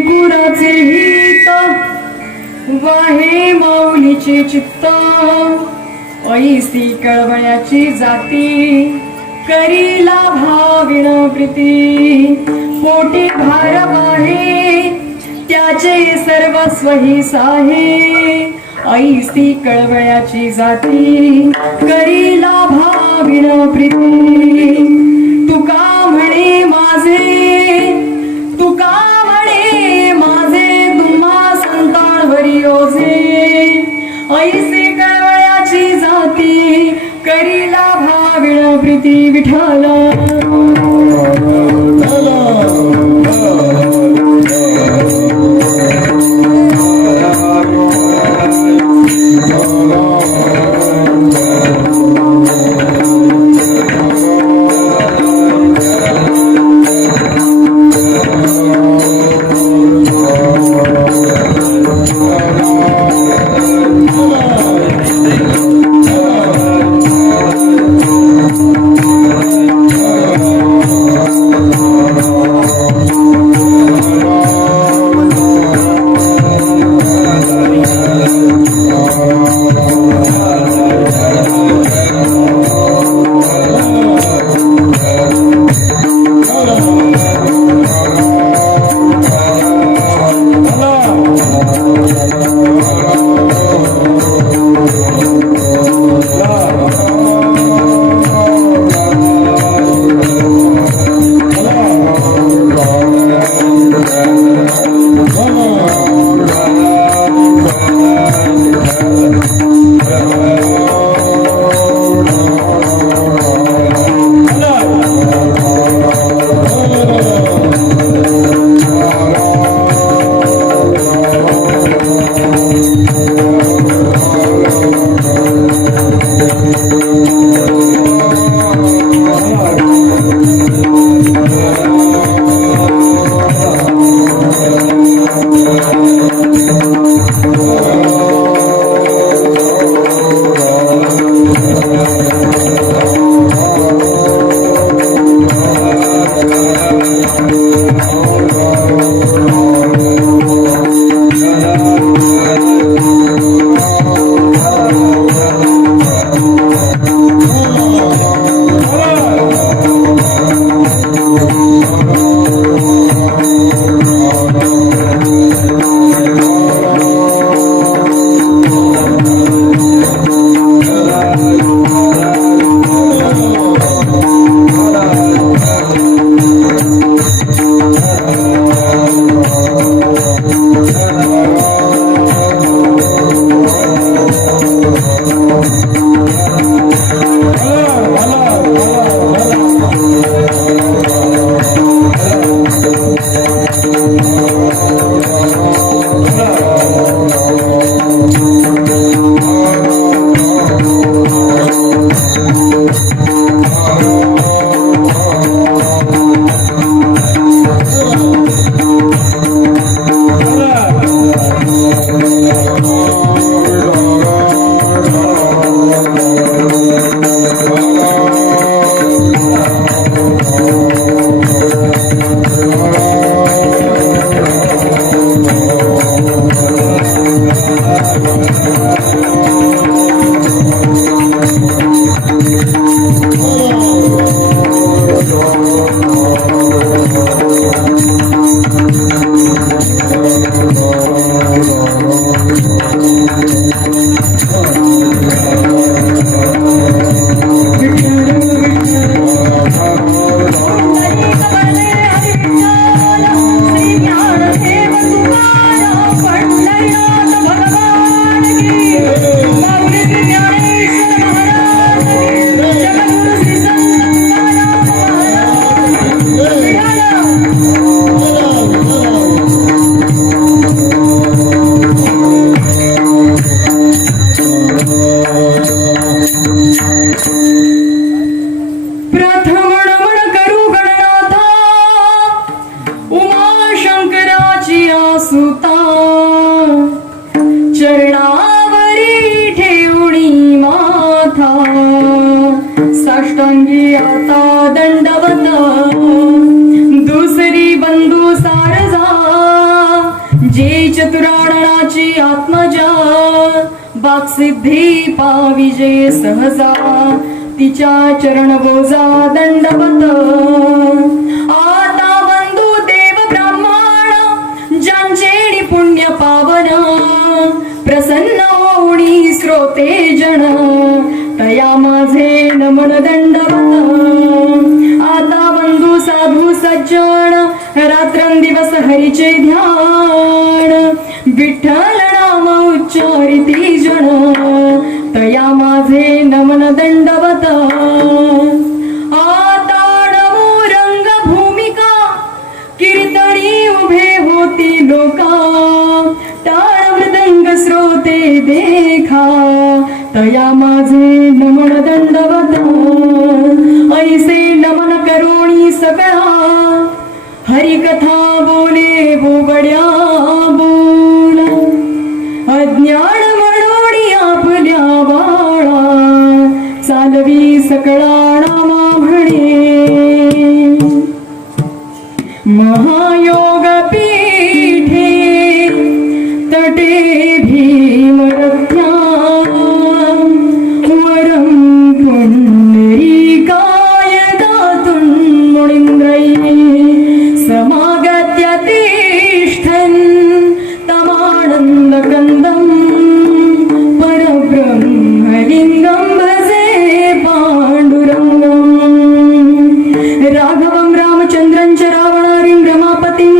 कुणाचे हित वाहे माऊलीचे चित्त ऐसी कळवळ्याची जाती करीला भाविण प्रीती पोटी भार वाहे त्याचे सर्वस्व ही साहे ऐसी कळवळ्याची जाती करीला भाविण प्रीती तुका म्हणे माझे तुम्हा संतांवरी ओझे ऐसे कळवळ्याची जाती करीला भाविण प्रीती विठ्ठल सुता चरणावरी ठेवणी माथा साष्टांगी आता दंडवत दुसरी बंधू सारजा जे चतुराणाची आत्मजा वाक्सिद्धी पाविजे सहजा तिच्या चरण बोजा दंडवत आता बंधू देव ब्राह्मण ज्यांचे पुण्य पावन प्रसन्न होणी श्रोते जन तया माझे नमन दंडवत आता बंधू साधू सज्जन रात्रंदिवस हरीचे ध्यान विठ्ठल नाम उच्चारिती जन तया माझे नमन दंडवत आता नमो रंग भूमिका कीर्तनी उभे होती लोका टाळ मृदंग श्रोते देखा तया माझे नमन दंडवत ऐसे नमन करोणी सकळा हरिकथा बोले बोबड्या बोला अज्ञान म्हणोणी आपल्या बाळा चालवी सकळा नामा म्हणे महायोग पीठे तटे भीमरथ्या वरं पुंडरीकाय दातुं मुनीन्द्रैः समागत्य तिष्ठन् तमानन्दकन्दं परब्रह्मलिङ्गं भजे पाण्डुरङ्गम् राघवं रामचन्द्रं च रावणारिं रमापतिं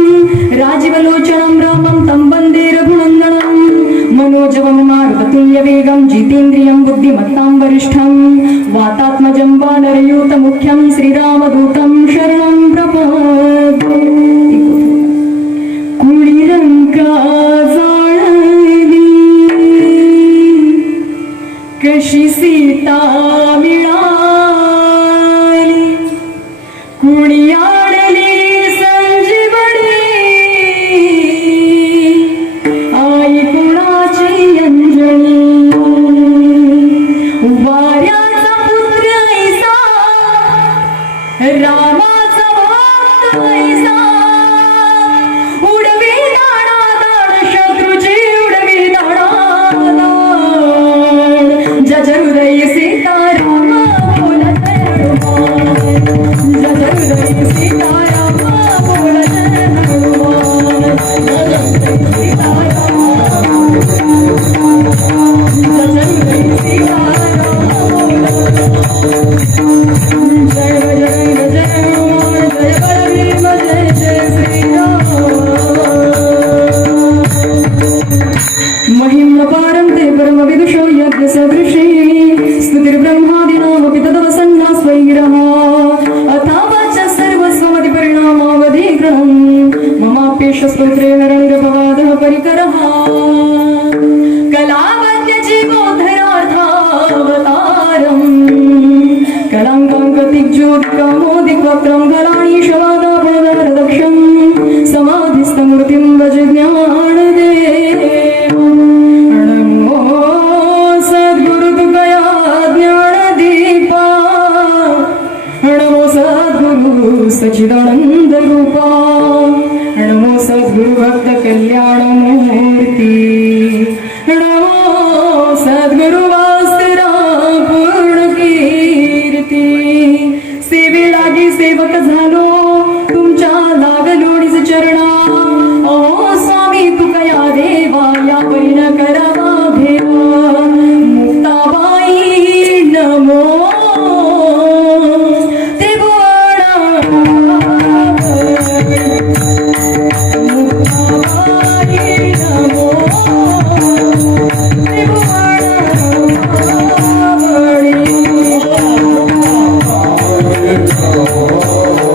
राजीवलोचनं रामं तं वन्दे रघुनन्दनं मनोजवं मारुततुल्यवेगं जितेन्द्रियं बुद्धिमत्तां वरिष्ठं वातात्मजं वानरयूतमुख्यं श्रीरामदूतं शरणं प्रपद्ये कुळिरंका जाळली कशी सीता मिळाली कुणी आणली संजीवनी आई कुणाची अंजनी वाऱ्याचा पुत्र ऐसा रामाचा भक्त ऐसा उडवी दाणादाण शत्रूची उडवी दाणादाण जय हृदय सीताराम बोलत हनुमान जय हृदय सीताराम बोलत हनुमान जय हृदय सीताराम जय हृदय सीताराम जय जय जय हनुमान जय बलवीर जय जय श्रीराम महिम्न पारन्ते परमविदुषो यज्ञ सदृशी स्तुतिर्ब्रह्मादिनामपि तदवसन्ना स्वैरः अथावाच सर्वस्वमति परिणामावधिग्रहम् ममाप्येष स्तोत्रे हरनिरपवादः परिकरः कलावद्य जीवोद्धरार्थावतारम् कलाङ्काङ्कतिज्योतिकामोदिक्वक्त्रं कलाणीशवादाभरदक्षं समाधिस्थमूर्तिं भज ज्ञानदेवम् नमो सद्गुरु तुकया ज्ञानदीपा नमो सद्गुरु सच्चिदानंद रूपा नमो सद्गुरु भक्त कल्याण मूर्ती नमो सद्गुरु वास्तुरा पूर्ण कीर्ती सेवे लागी सेवक झालो तुमच्या लागलोणीच चरणा ओ स्वामी तुकया देवा या परिण करावा भेव मुक्ताबाई नमो Oh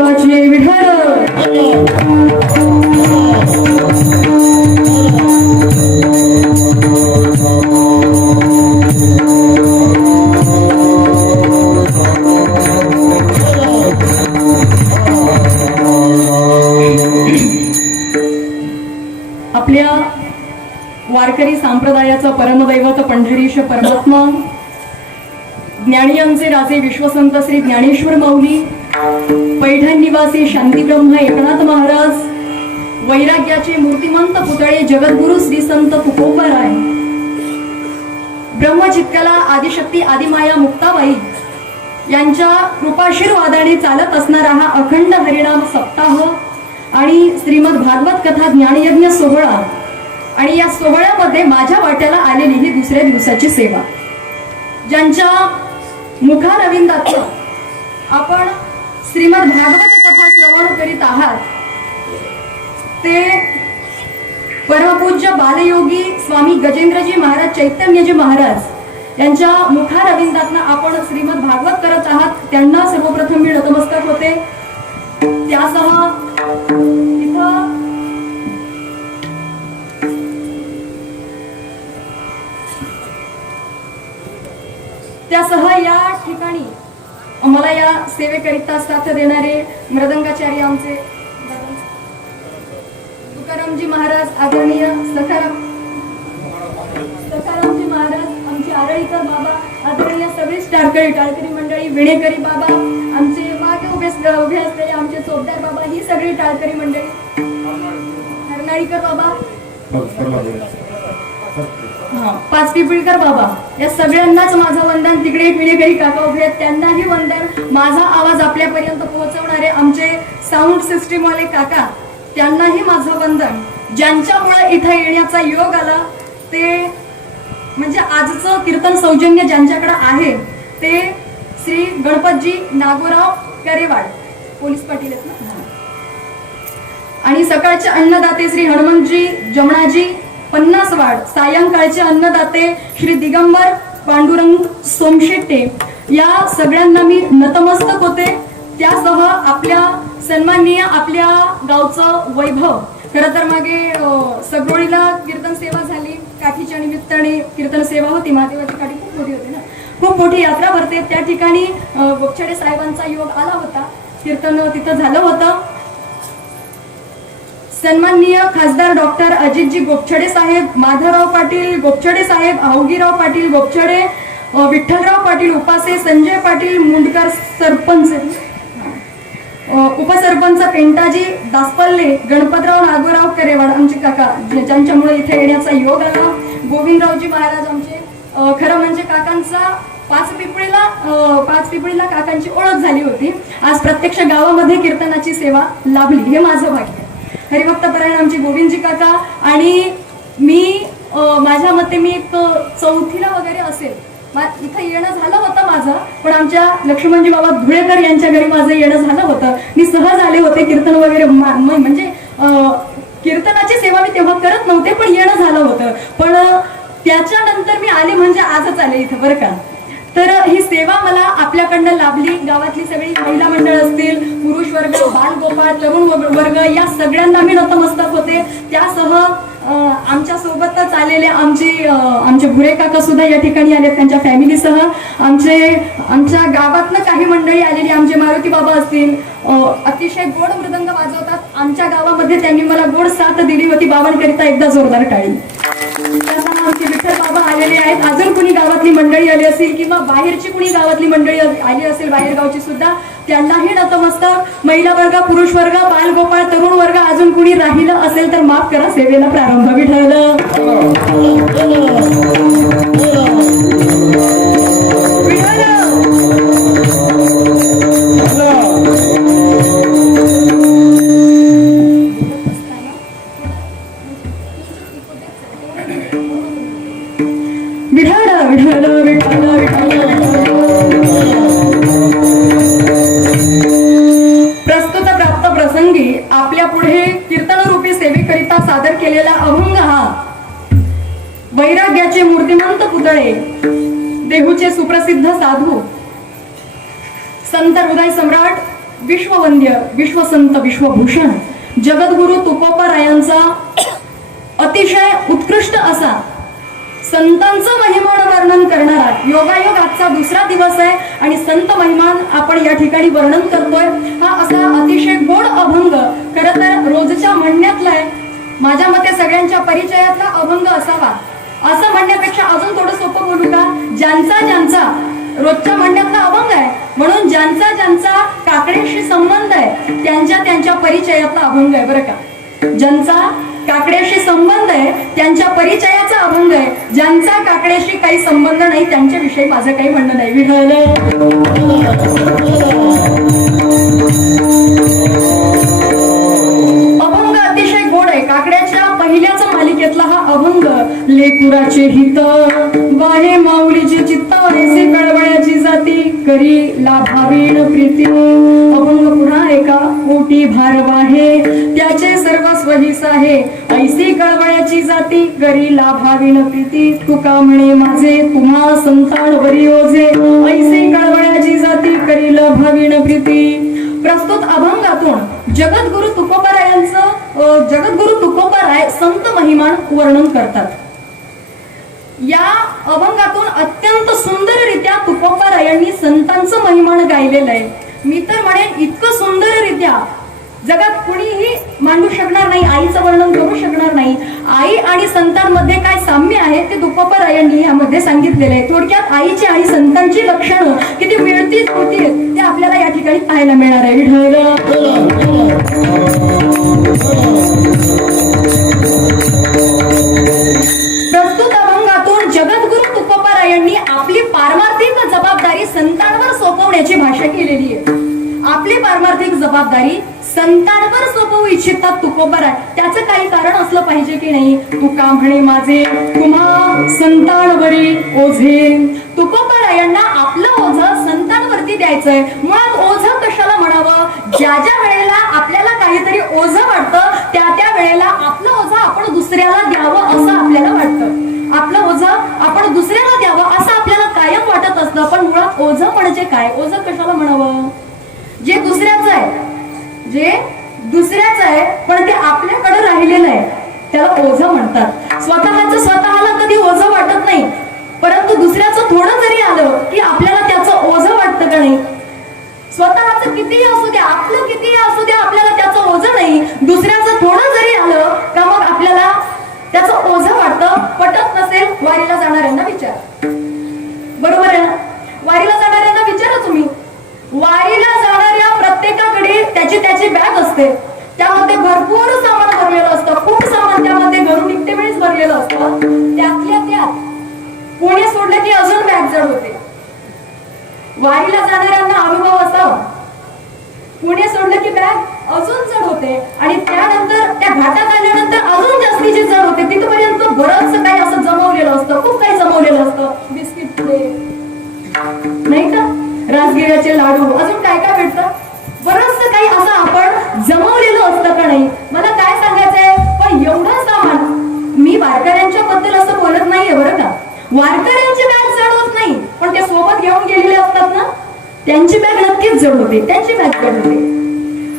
देवाची विठ्ठल. आपल्या वारकरी संप्रदायाचा परमदैवत पंढरीश परमात्मा ज्ञानियांचे राजे विश्वसंत श्री ज्ञानेश्वर माऊली, पैठण निवासी शांतीब्रह्म एकनाथ महाराज, वैराग्याचे मूर्तिमंत पुतळे जगद्गुरु श्री संत तुकोबाराय, ब्रह्मचित्काला आदिशक्ती आदिमाया मुक्ताबाई यांच्या कृपाशीर्वादाने चालत असणारा हा अखंड हरिनाम सप्ताह आणि श्रीमद भागवत कथा ज्ञानयज्ञ सोहळा आणि या सोहळ्यामध्ये माझ्या वाट्याला आलेली ही दुसऱ्या दिवसाची सेवा, ज्यांच्या मुखारविंदातून आपण श्रीमद भागवत कथा श्रवण करीत आहात ते परमपूज्य बालयोगी स्वामी गजेंद्रजी महाराज चैतन्यजी महाराज यांच्या मुखारविंदातून आपण श्रीमद भागवत करत आहात. त्यांना सर्वप्रथम मी नतमस्तक होते. त्यासह इथं त्यासह या ठिकाणी मला या सेवेकरिता साथ देणारे मृदंगाचार्य आमचे तुकारामजी महाराज, आदरणीय सखारामजी महाराज, आमचे आरळीकर बाबा, आदरणीय सगळी टाळकरी मंडळी, विणेकरी बाबा, आमचे मागे उभे असलेले आमचे चोपदार बाबा, ही सगळी टाळकरी मंडळी, हरनाळीकर बाबा, पाचपिपळीकर बाबा, या सगळ्यांनाच माझं वंदन. तिकडे एक विणेकरी काका उभे आहेत, त्यांनाही वंदन. माझा आवाज आपल्यापर्यंत पोहोचवणारे आमचे साऊंड सिस्टीम वाले काका, त्यांनाही माझं वंदन. ज्यांच्यामुळे इथं येण्याचा योग आला ते म्हणजे आजचं कीर्तन सौजन्य ज्यांच्याकडे आहे ते श्री गणपतजी नागोराव करेवाड, पोलीस पाटील आहेत ना, आणि सकाळचे अन्नदाते श्री हनुमंतजी जमणाजी 50 वाड, सायंकाळचे अन्नदाते श्री दिगंबर पांडुरंग सोमशेट्टे, या सगळ्यांना मी नतमस्तक होते. त्यासह आपल्या सन्माननीय आपल्या गावचं वैभव, खरं तर मागे सगळोळीला कीर्तन सेवा झाली, काठीच्या निमित्ताने कीर्तन सेवा होती, महादेवाची काठी खूप मोठी होती ना, खूप मोठी यात्रा भरते. त्या ठिकाणी गोपछडे साहेबांचा योग आला होता, कीर्तन तिथं झालं होतं. सन्माननीय खासदार डॉक्टर अजितजी गोपछडे साहेब, माधवराव पाटील गोपछडे साहेब, अवगीराव पाटील गोपछडे, विठ्ठलराव पाटील उपासे, संजय पाटील मुंडकर सरपंच, उपसरपंच पेंटाजी दासपल्ले, गणपतराव नागोराव करेवाड आमचे काका, ज्यांच्यामुळे इथे येण्याचा योग आला. गोविंदरावजी महाराज आमचे, खरं म्हणजे काकांचा पाच पिपळीला काकांची ओळख झाली होती. आज प्रत्यक्ष गावामध्ये कीर्तनाची सेवा लाभली, हे माझं भाग्य. हरिभक्त परायण आमचे गोविंदजी काका, आणि मी माझ्या मते मी एक 4थीला वगैरे असेल, इथं येणं झालं होतं माझं, पण आमच्या लक्ष्मणजी बाबा धुळेकर यांच्या घरी माझं येणं झालं होतं. मी सहज आले होते, कीर्तन वगैरे म्हणजे कीर्तनाची सेवा मी तेव्हा करत नव्हते, पण येणं झालं होतं. पण त्याच्यानंतर मी आले म्हणजे आजच आले इथं, बरं का. तर ही सेवा मला आपल्याकडनं लाभली. गावातली सगळी महिला मंडळ असतील, पुरुष वर्ग, बालगोपाळ, तरुण वर्ग, या सगळ्यांना मी नतमस्तक होते. त्यासह आमच्या सोबतच आलेले आमचे भुरे काका सुद्धा या ठिकाणी आले, त्यांच्या फॅमिलीसह. आमच्या गावातनं काही मंडळी आलेली, आमचे मारुती बाबा असतील, अतिशय गोड मृदंग वाजवतात. आमच्या गावामध्ये त्यांनी मला गोड साथ दिली होती. बाबांकरिता एकदा जोरदार टाळी. आमचे विठ्ठल बाबा आलेले आहेत. अजून कुणी गावातली मंडळी आली असेल किंवा बाहेरची कुणी गावातली मंडळी आली असेल, बाहेर गावची सुद्धा, त्यांनाही नतमस्तक. महिला वर्ग, पुरुष वर्ग, बालगोपाळ, तरुण वर्ग, अजून कुणी राहिलं असेल तर माफ करा, सेवेला प्रारंभ विठ्ठल. प्रस्तुत प्राप्त प्रसंगी आपल्या पुढे कीर्तन रूपी सेवेकरिता सादर केलेला अभंग हा वैराग्याचे मूर्तिमंत पुतळे, देहूचे सुप्रसिद्ध साधू, संत हृदय सम्राट विश्ववंद्य विश्वसंत विश्वभूषण जगद्गुरु तुकोबारायांचा अतिशय उत्कृष्ट असा संतांचं महिमान वर्णन करणारा योगायोग आजचा दुसरा दिवस आहे आणि संत महिमान आपण या ठिकाणी वर्णन करतोय. हा असा अतिशय गोड अभंग खरं तर रोजच्या म्हणण्यातला आहे. माझ्या मते सगळ्यांच्या परिचयातला अभंग असावा असं म्हणण्यापेक्षा अजून थोडं सोपं बोलू का, ज्यांचा ज्यांचा रोजच्या म्हणण्यातला अभंग आहे म्हणून ज्यांचा ज्यांचा काकड्याशी संबंध आहे त्यांच्या त्यांच्या परिचयातला अभंग आहे बरं का. ज्यांचा काकड्याशी संबंध आहे त्यांच्या परिचयाचा अभंग आहे. ज्यांचा काकड्याशी काही संबंध नाही त्यांच्याविषयी माझं काही म्हणणं नाही. विठ्ठल अभंग अतिशय गोड आहे. काकड्याच्या पहिल्याच मालिकेतला हा अभंग. लेकुराचे हित वाहे माऊलीची चित्त ऐसे कळवळ्याची जाती करी लाभावीण प्रीती. अभंग पुन्हा एका कोटी भार वाहे त्याचे सर्वस्व हिस आहे ऐसी कळवळ्याची जाती करी लाभावीण प्रीती. तुका म्हणे माझे तुम्हा संतांवरी ओझे ऐसी कळवळ्याची जाती करी लाभावीण प्रीती. प्रस्तुत अभंगातून जगद्गुरु तुकोबाराय संत महिमान वर्णन करतात. या अभंगातून अत्यंत सुंदररित्या तुकोबारायांनी संतांचं महिमान गायलेलं आहे. मी तर म्हणेन इतकं सुंदररित्या जगात कुणीही मांडू शकणार नाही, आईचं वर्णन करू शकणार नाही. आई आणि संतांमध्ये काय साम्य आहे ते तुकोबारायांनी यामध्ये सांगितलेलं आहे. थोडक्यात आईची आणि संतांची लक्षणं किती मिळती होती ते आपल्याला या ठिकाणी पाहायला मिळणार आहे. प्रस्तुत अभंगातून जगद्गुरु तुकोबारायांनी आपली पारमार्थिक जबाबदारी संतांवर सोपवण्याची भाषा केलेली आहे. आपली पारमार्थिक जबाबदारी संतांवर सोपवू इच्छितात तुकोबाराय. त्याचं काही कारण असलं पाहिजे की नाही. तुका म्हणे माझे तुम्हा संतांवरी ओझे. तुकोबारायांना आपलं ओझं संतांवरती द्यायचंय. मुळात ओझं कशाला म्हणावं, ज्या ज्या वेळेला आपल्याला काहीतरी ओझं वाटतं त्या त्या वेळेला आपलं ओझं आपण दुसऱ्याला द्यावं असं आपल्याला वाटतं. आपलं ओझं आपण दुसऱ्याला द्यावं असं आपल्याला कायम वाटत असतं. पण मुळात ओझं म्हणजे काय, ओझं कशाला म्हणावं, जे दुसऱ्याचं आहे, जे दुसऱ्याचं आहे पण ते आपल्याकडे राहिलेलं आहे त्याला ओझं म्हणतात. स्वतःला कधी ओझं वाटत नाही, परंतु दुसऱ्याचं थोडं जरी आलं की आपल्याला त्याचं ओझं वाटतं का नाही. स्वतःचं कितीही असू द्या, आपलं कितीही असू द्या, आपल्याला त्याचं ओझं नाही. दुसऱ्याचं थोडं जरी आलं का मग आपल्याला त्याचं ओझं वाटतं. पटत नसेल वारीला जाणाऱ्यांना विचार, बरोबर आहे ना. वारीला जाणाऱ्यांना विचारा तुम्ही. वारीला जाणाऱ्या प्रत्येकाकडे त्याची बॅग असते. त्यामध्ये भरपूर सामान भरलेलं असतं, खूप सामान त्यामध्ये घरून निघते वेळेस भरलेलं असतं. त्यातल्या त्यात पुणे सोडलं की अजून बॅग जड होते. वारीला जाणाऱ्यांना अनुभव असावा, पुणे सोडलं की बॅग अजून जड होते आणि त्यानंतर त्या घाटात आल्यानंतर अजून जास्तीची जड होते. तिथपर्यंत बरंच काही असं जमवलेलं असतं, खूप काही जमवलेलं असतं. बिस्किट नाही का, राजगिऱ्याचे लाडू, अजून काय काय भेटतं, बरंच काही असं आपण जमवलेलं असतं का नाही. मला काय सांगायचंय, पण एवढं सामान, मी वारकऱ्यांच्या बद्दल असं बोलत नाहीये बरं का. वारकऱ्यांची बॅग जड होत नाही पण ते सोबत घेऊन गेलेले असतात ना, त्यांची बॅग नक्कीच जड होते, त्यांची बॅग जड होते.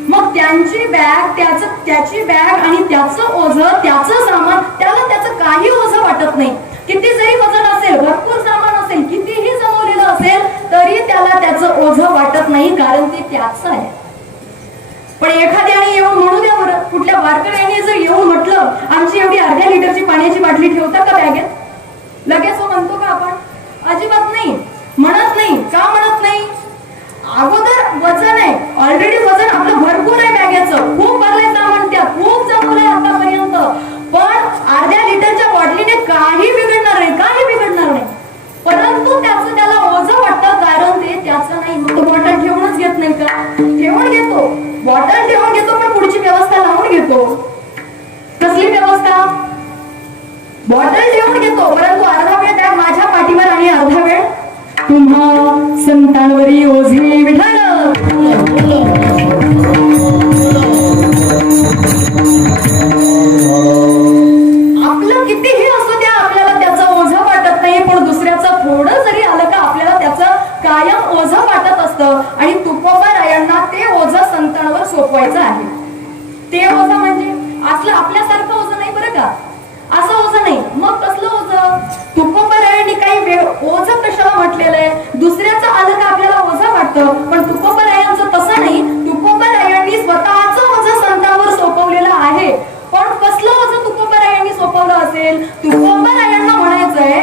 मग त्यांची बॅग, त्याची बॅग आणि त्याचं ओझं, त्याचं सामान, त्याला त्याचं काही ओझं वाटत नाही. किती जरी वजन असेल, भरपूर सामान असेल, कितीही जमवलेलं असेल तरी त्याला त्याचं ओझं वाटत नाही, कारण ते त्याचं आहे. पण एखाद्याने येऊन म्हणू द्या बरं, कुठल्या वारकऱ्याने जर येऊन म्हटलं आमची एवढी अर्ध्या लिटरची पाण्याची बाटली ठेवता का बॅगेत, लगेच हो म्हणतो का आपण? अजिबात नाही, म्हणत नाही. का म्हणत नाही? अगोदर वजन आहे, ऑलरेडी वजन आपलं भरपूर आहे बॅगेचं, खूप भरलंय सामान, त्यात खूप जमवलंय आतापर्यंत. पण अर्ध्या लिटरच्या बॉटलीने काही बिघडणार नाही, काही बिघडणार नाही. परंतु त्याचं त्याला ओझं वाटतं, कारण ते त्याचं नाही. मग तो बॉटल ठेवूनच घेत नाही का? ठेवून घेतो, बॉटल ठेवून घेतो, पण पुढची व्यवस्था लावून घेतो. कसली व्यवस्था? बॉटल ठेवून घेतो, परंतु अर्धा वेळ बॅग माझ्या पाठीवर आणि अर्धा वेळ तुम्हा संतांवरी ओझे. विठ्ठल आपलं कितीही असू द्या आपल्याला त्याचं ओझं वाटत नाही, पण दुसऱ्याचं थोडं जरी आलं का आपल्याला त्याचं कायम ओझं वाटत असतं. आणि तुकोबारायांना ते ओझं सोपवायचं आहे. ते ओझं म्हणजे असलं आपल्यासारखं ओझं नाही बरं का, असं ओझं नाही. मग कसलं ओझं? तुकोबरायांनी काही वेळ ओझं कशाला म्हटलेलं आहे? दुसऱ्याचं आलं का आपल्याला ओझं वाटतं, पण तुकोबरायांचं तसं नाही. तुकोबरायांनी स्वतःचं ओझं संतांवर सोपवलेलं आहे. पण कसलं ओझं तुकोबरायांनी सोपवलं असेल? तुकोबरायांना म्हणायचंय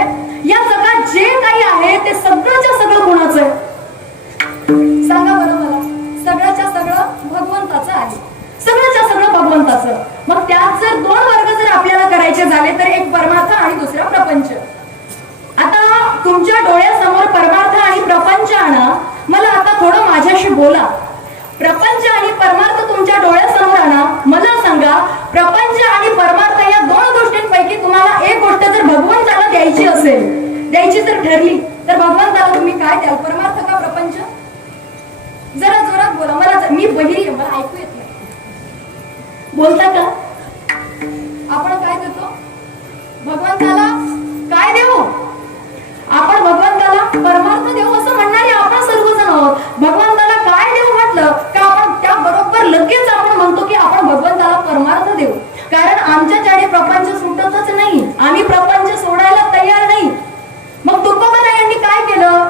या जगात जे काही आहे ते सगळंच्या सगळं कोणाचं आहे? सांगा बरं मला. सगळ्याच्या सगळं भगवंताचं आहे. सगळ्याच्या सगळं भगवंताचं. मग त्यात जर दोन वर्ग जर आपल्याला करायचे झाले तर एक परमार्थ आणि दुसरा प्रपंच. आता तुमच्या डोळ्यासमोर परमार्थ आणि प्रपंच आणा. मला आता थोडं माझ्याशी बोला. प्रपंच आणि परमार्थ तुमच्या डोळ्यासमोर आणा. मला सांगा, प्रपंच आणि परमार्थ या दोन गोष्टींपैकी तुम्हाला एक गोष्ट जर भगवंताला द्यायची असेल, द्यायची जर ठरली, तर भगवंताला तुम्ही काय द्याल? परमार्थ का प्रपंच? जरा जोरात बोला. मी बहिरी, मला ऐकू येत नाही. बोलता का? आपण काय देतो भगवंताला? काय देऊ आपण भगवंताला? परमार्थ देऊ असं म्हणणारे आपण सर्वजण आहोत. भगवंताला काय देऊ म्हटलं का आपण त्या बरोबर लगेच आपण म्हणतो की आपण भगवंताला परमार्थ देऊ. कारण आमच्याकडे प्रपंच सुटतच नाही. आम्ही प्रपंच सोडायला तयार नाही. मग तुकोबरायांनी काय केलं?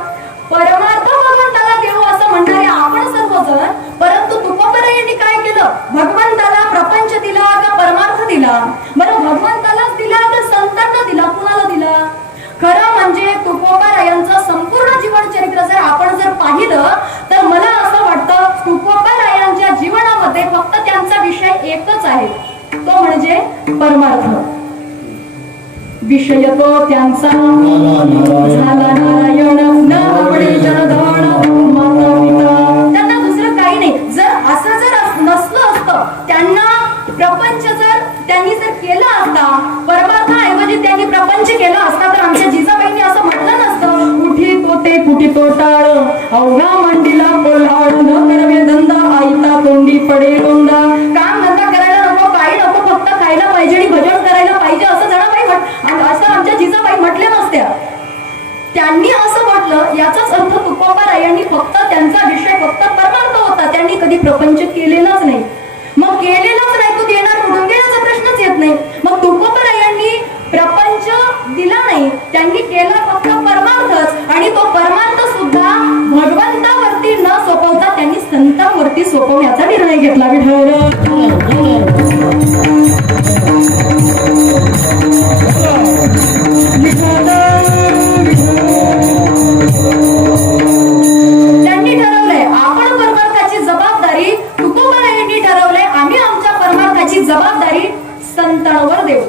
परमार्थ भगवंताला देऊ असं म्हणणारे आपण सर्वजण. परंतु तुकोबरायांनी काय केलं? भगवंताला प्रपंच दिला का परमार्थ दिला? बरं, भगवंतालाच दिला का संतांना दिला? कुणाला दिला? खरं म्हणजे तुकोबरायांचं संपूर्ण जीवन चरित्र जर आपण जर पाहिलं तर मला असं वाटतं तुकोबरायांच्या जीवनामध्ये फक्त त्यांचा विषय एकच आहे, तो म्हणजे परमार्थ. विषय तो त्यांचा झाला नारायण, न आवडे जनधन माता पिता. त्यांना दुसरं काही नाही. जर असं जर नसलं असतं, त्यांना प्रपंच जर त्यांनी जर केला असता, परमार्थाऐवजी त्यांनी प्रपंच केला असता, तर आमच्या जिजाबाईंनी असं म्हटलं नसतं, उठी तो ते कुठी तो टाळ, अवघा मंडीला कोल्हाळ, न करवे धंदा आईता तोंडी पडे लोंदा. काम धंदा करायला नको, काही नको, फक्त खायला पाहिजे आणि भजन करायला पाहिजे असं जणाबाई असं आमच्या जिजाबाई म्हटल्या नसत्या. त्यांनी असं म्हटलं, याचाच अर्थ तुकोबरायांनी फक्त त्यांचा विषय फक्त परमार्थ होता. त्यांनी कधी प्रपंच केलेलाच नाही. मग केलेलाच नाही तो देणार कुठून? देण्याचा प्रश्नच येत नाही. मग तुकोबरायांनी प्रपंच दिला नाही, त्यांनी केला फक्त परमार्थच. आणि तो परमार्थ सुद्धा भगवंतावरती न सोपवता त्यांनी संतांवरती सोपवण्याचा निर्णय घेतला. त्यांनी ठरवलंय आपण परमार्थाची जबाबदारी, तुकोबरायांनी ठरवलंय आम्ही आमच्या परमार्थाची जबाबदारी संतांवर देऊ.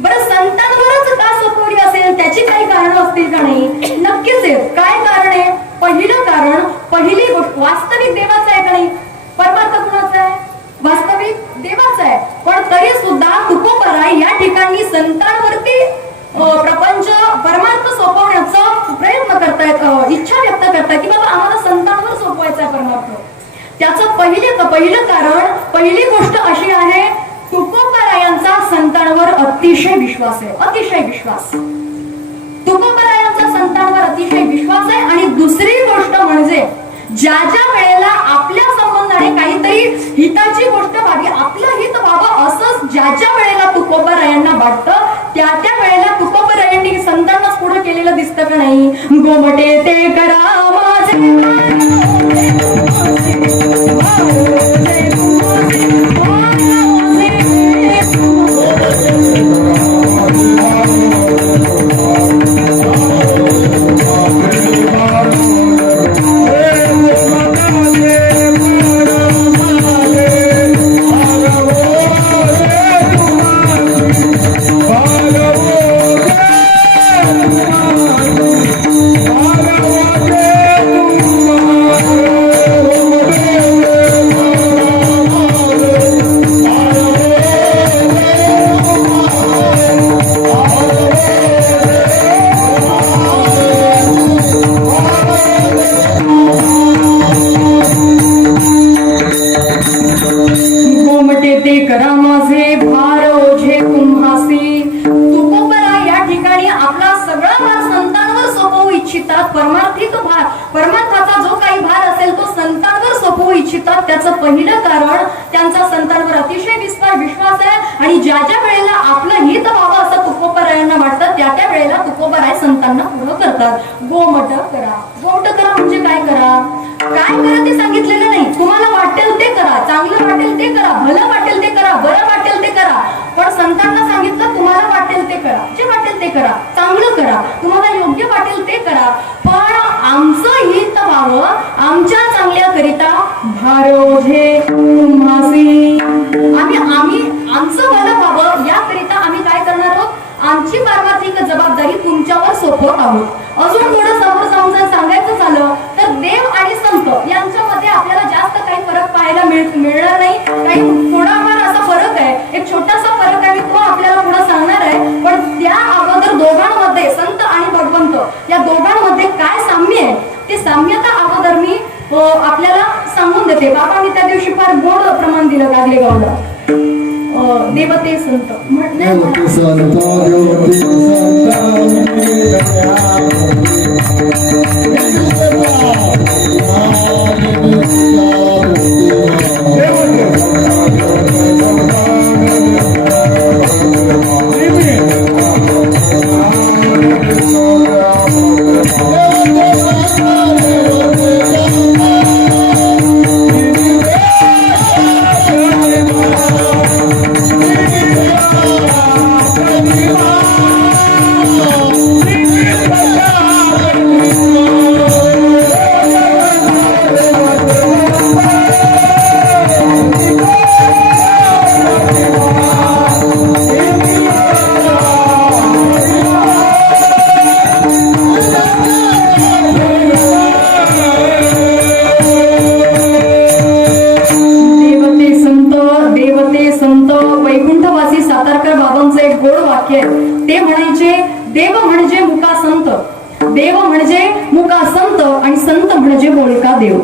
बरं, संतांवरच का सोपवली असेल? त्याची काही कारण असतील का नाही? नक्कीच आहेत. काय कारण आहे? पहिलं कारण, पहिली गोष्ट, वास्तविक देवाचं आहे का नाही? परमार्थ कुणाचा आहे? वास्तविक देवाचा आहे. पण तरी सुद्धा तुकोबराय या ठिकाणी संतांवरती प्रपंच परमार्थ सोपवण्याचा प्रयत्न करतायत, इच्छा व्यक्त करतायत की बाबा आम्हाला संतांवर सोपवायचा आहे परमार्थ. त्याचं पहिलं कारण, पहिली गोष्ट अशी आहे, तुकोबरायांचा संतांवर अतिशय विश्वास आहे. अतिशय विश्वास. तुकोबरायांचा संतांवर अतिशय विश्वास आहे. आणि दुसरी गोष्ट म्हणजे ज्या ज्या वेळेला आपल्या संबंधाने काहीतरी हिताची गोष्ट व्हावी, आपलं हित व्हावं असं ज्या ज्या वेळेला तुकोबरायांना वाटतं, त्या त्या वेळेला तुकोबरायांनी संतांनाच पुढे केलेलं दिसतं का नाही? गोमटे ते करा माझे त्याचं पहिलं कारण त्यांचा संतांवर अतिशय विश्वास आहे आणि ज्या ज्या वेळेला आपलं हित व्हावं असं तुकोबारायांना वाटतं त्या त्या वेळेला तुकोबाराय संतांना पुढं करतात. गोमट करा. गोमट करा म्हणजे काय करा? काय करा ते सांगितलेलं नाही. तुम्हाला वाटेल ते करा, चांगलं वाटेल ते करा, भलं वाटेल ते करा, बरं वाटेल ते करा. पण संतांना सांगितलं तुम्हाला वाटेल ते करा, जे वाटेल ते करा, चांगलं करा, तुम्हाला योग्य वाटेल ते करा, पण आमचं हित व्हावं, आमच्या चांगल्या करिता भारोझे तुम्हासी आम्ही आमचं भलं व्हावं याकरिता आम्ही काय करणार आहोत? आमची पारमार्थिक जबाबदारी तुमच्यावर सोपवत आहोत. अजून थोडं समोर जाऊन जर सांगायचं झालं तर देव आणि संत यांच्यामध्ये आपल्याला जास्त काही फरक पाहायला मिळणार नाही. काही थोडाफार असा फरक आहे, एक छोटासा फरक आहे, तो आपल्याला पुढे सांगणार आहे. पण त्या अगोदर दोघांमध्ये, संत आणि भगवंत या दोघांमध्ये काय साम्य आहे ते साम्यता अगोदर मी आपल्याला सांगून देते. बाबांनी त्या दिवशी फार गोड प्रमाण दिलं गाडलेगावला. देवते संत देवते संत ते म्हणायचे देव म्हणजे मुका संत, देव म्हणजे मुका संत आणि संत म्हणजे बोलका देव.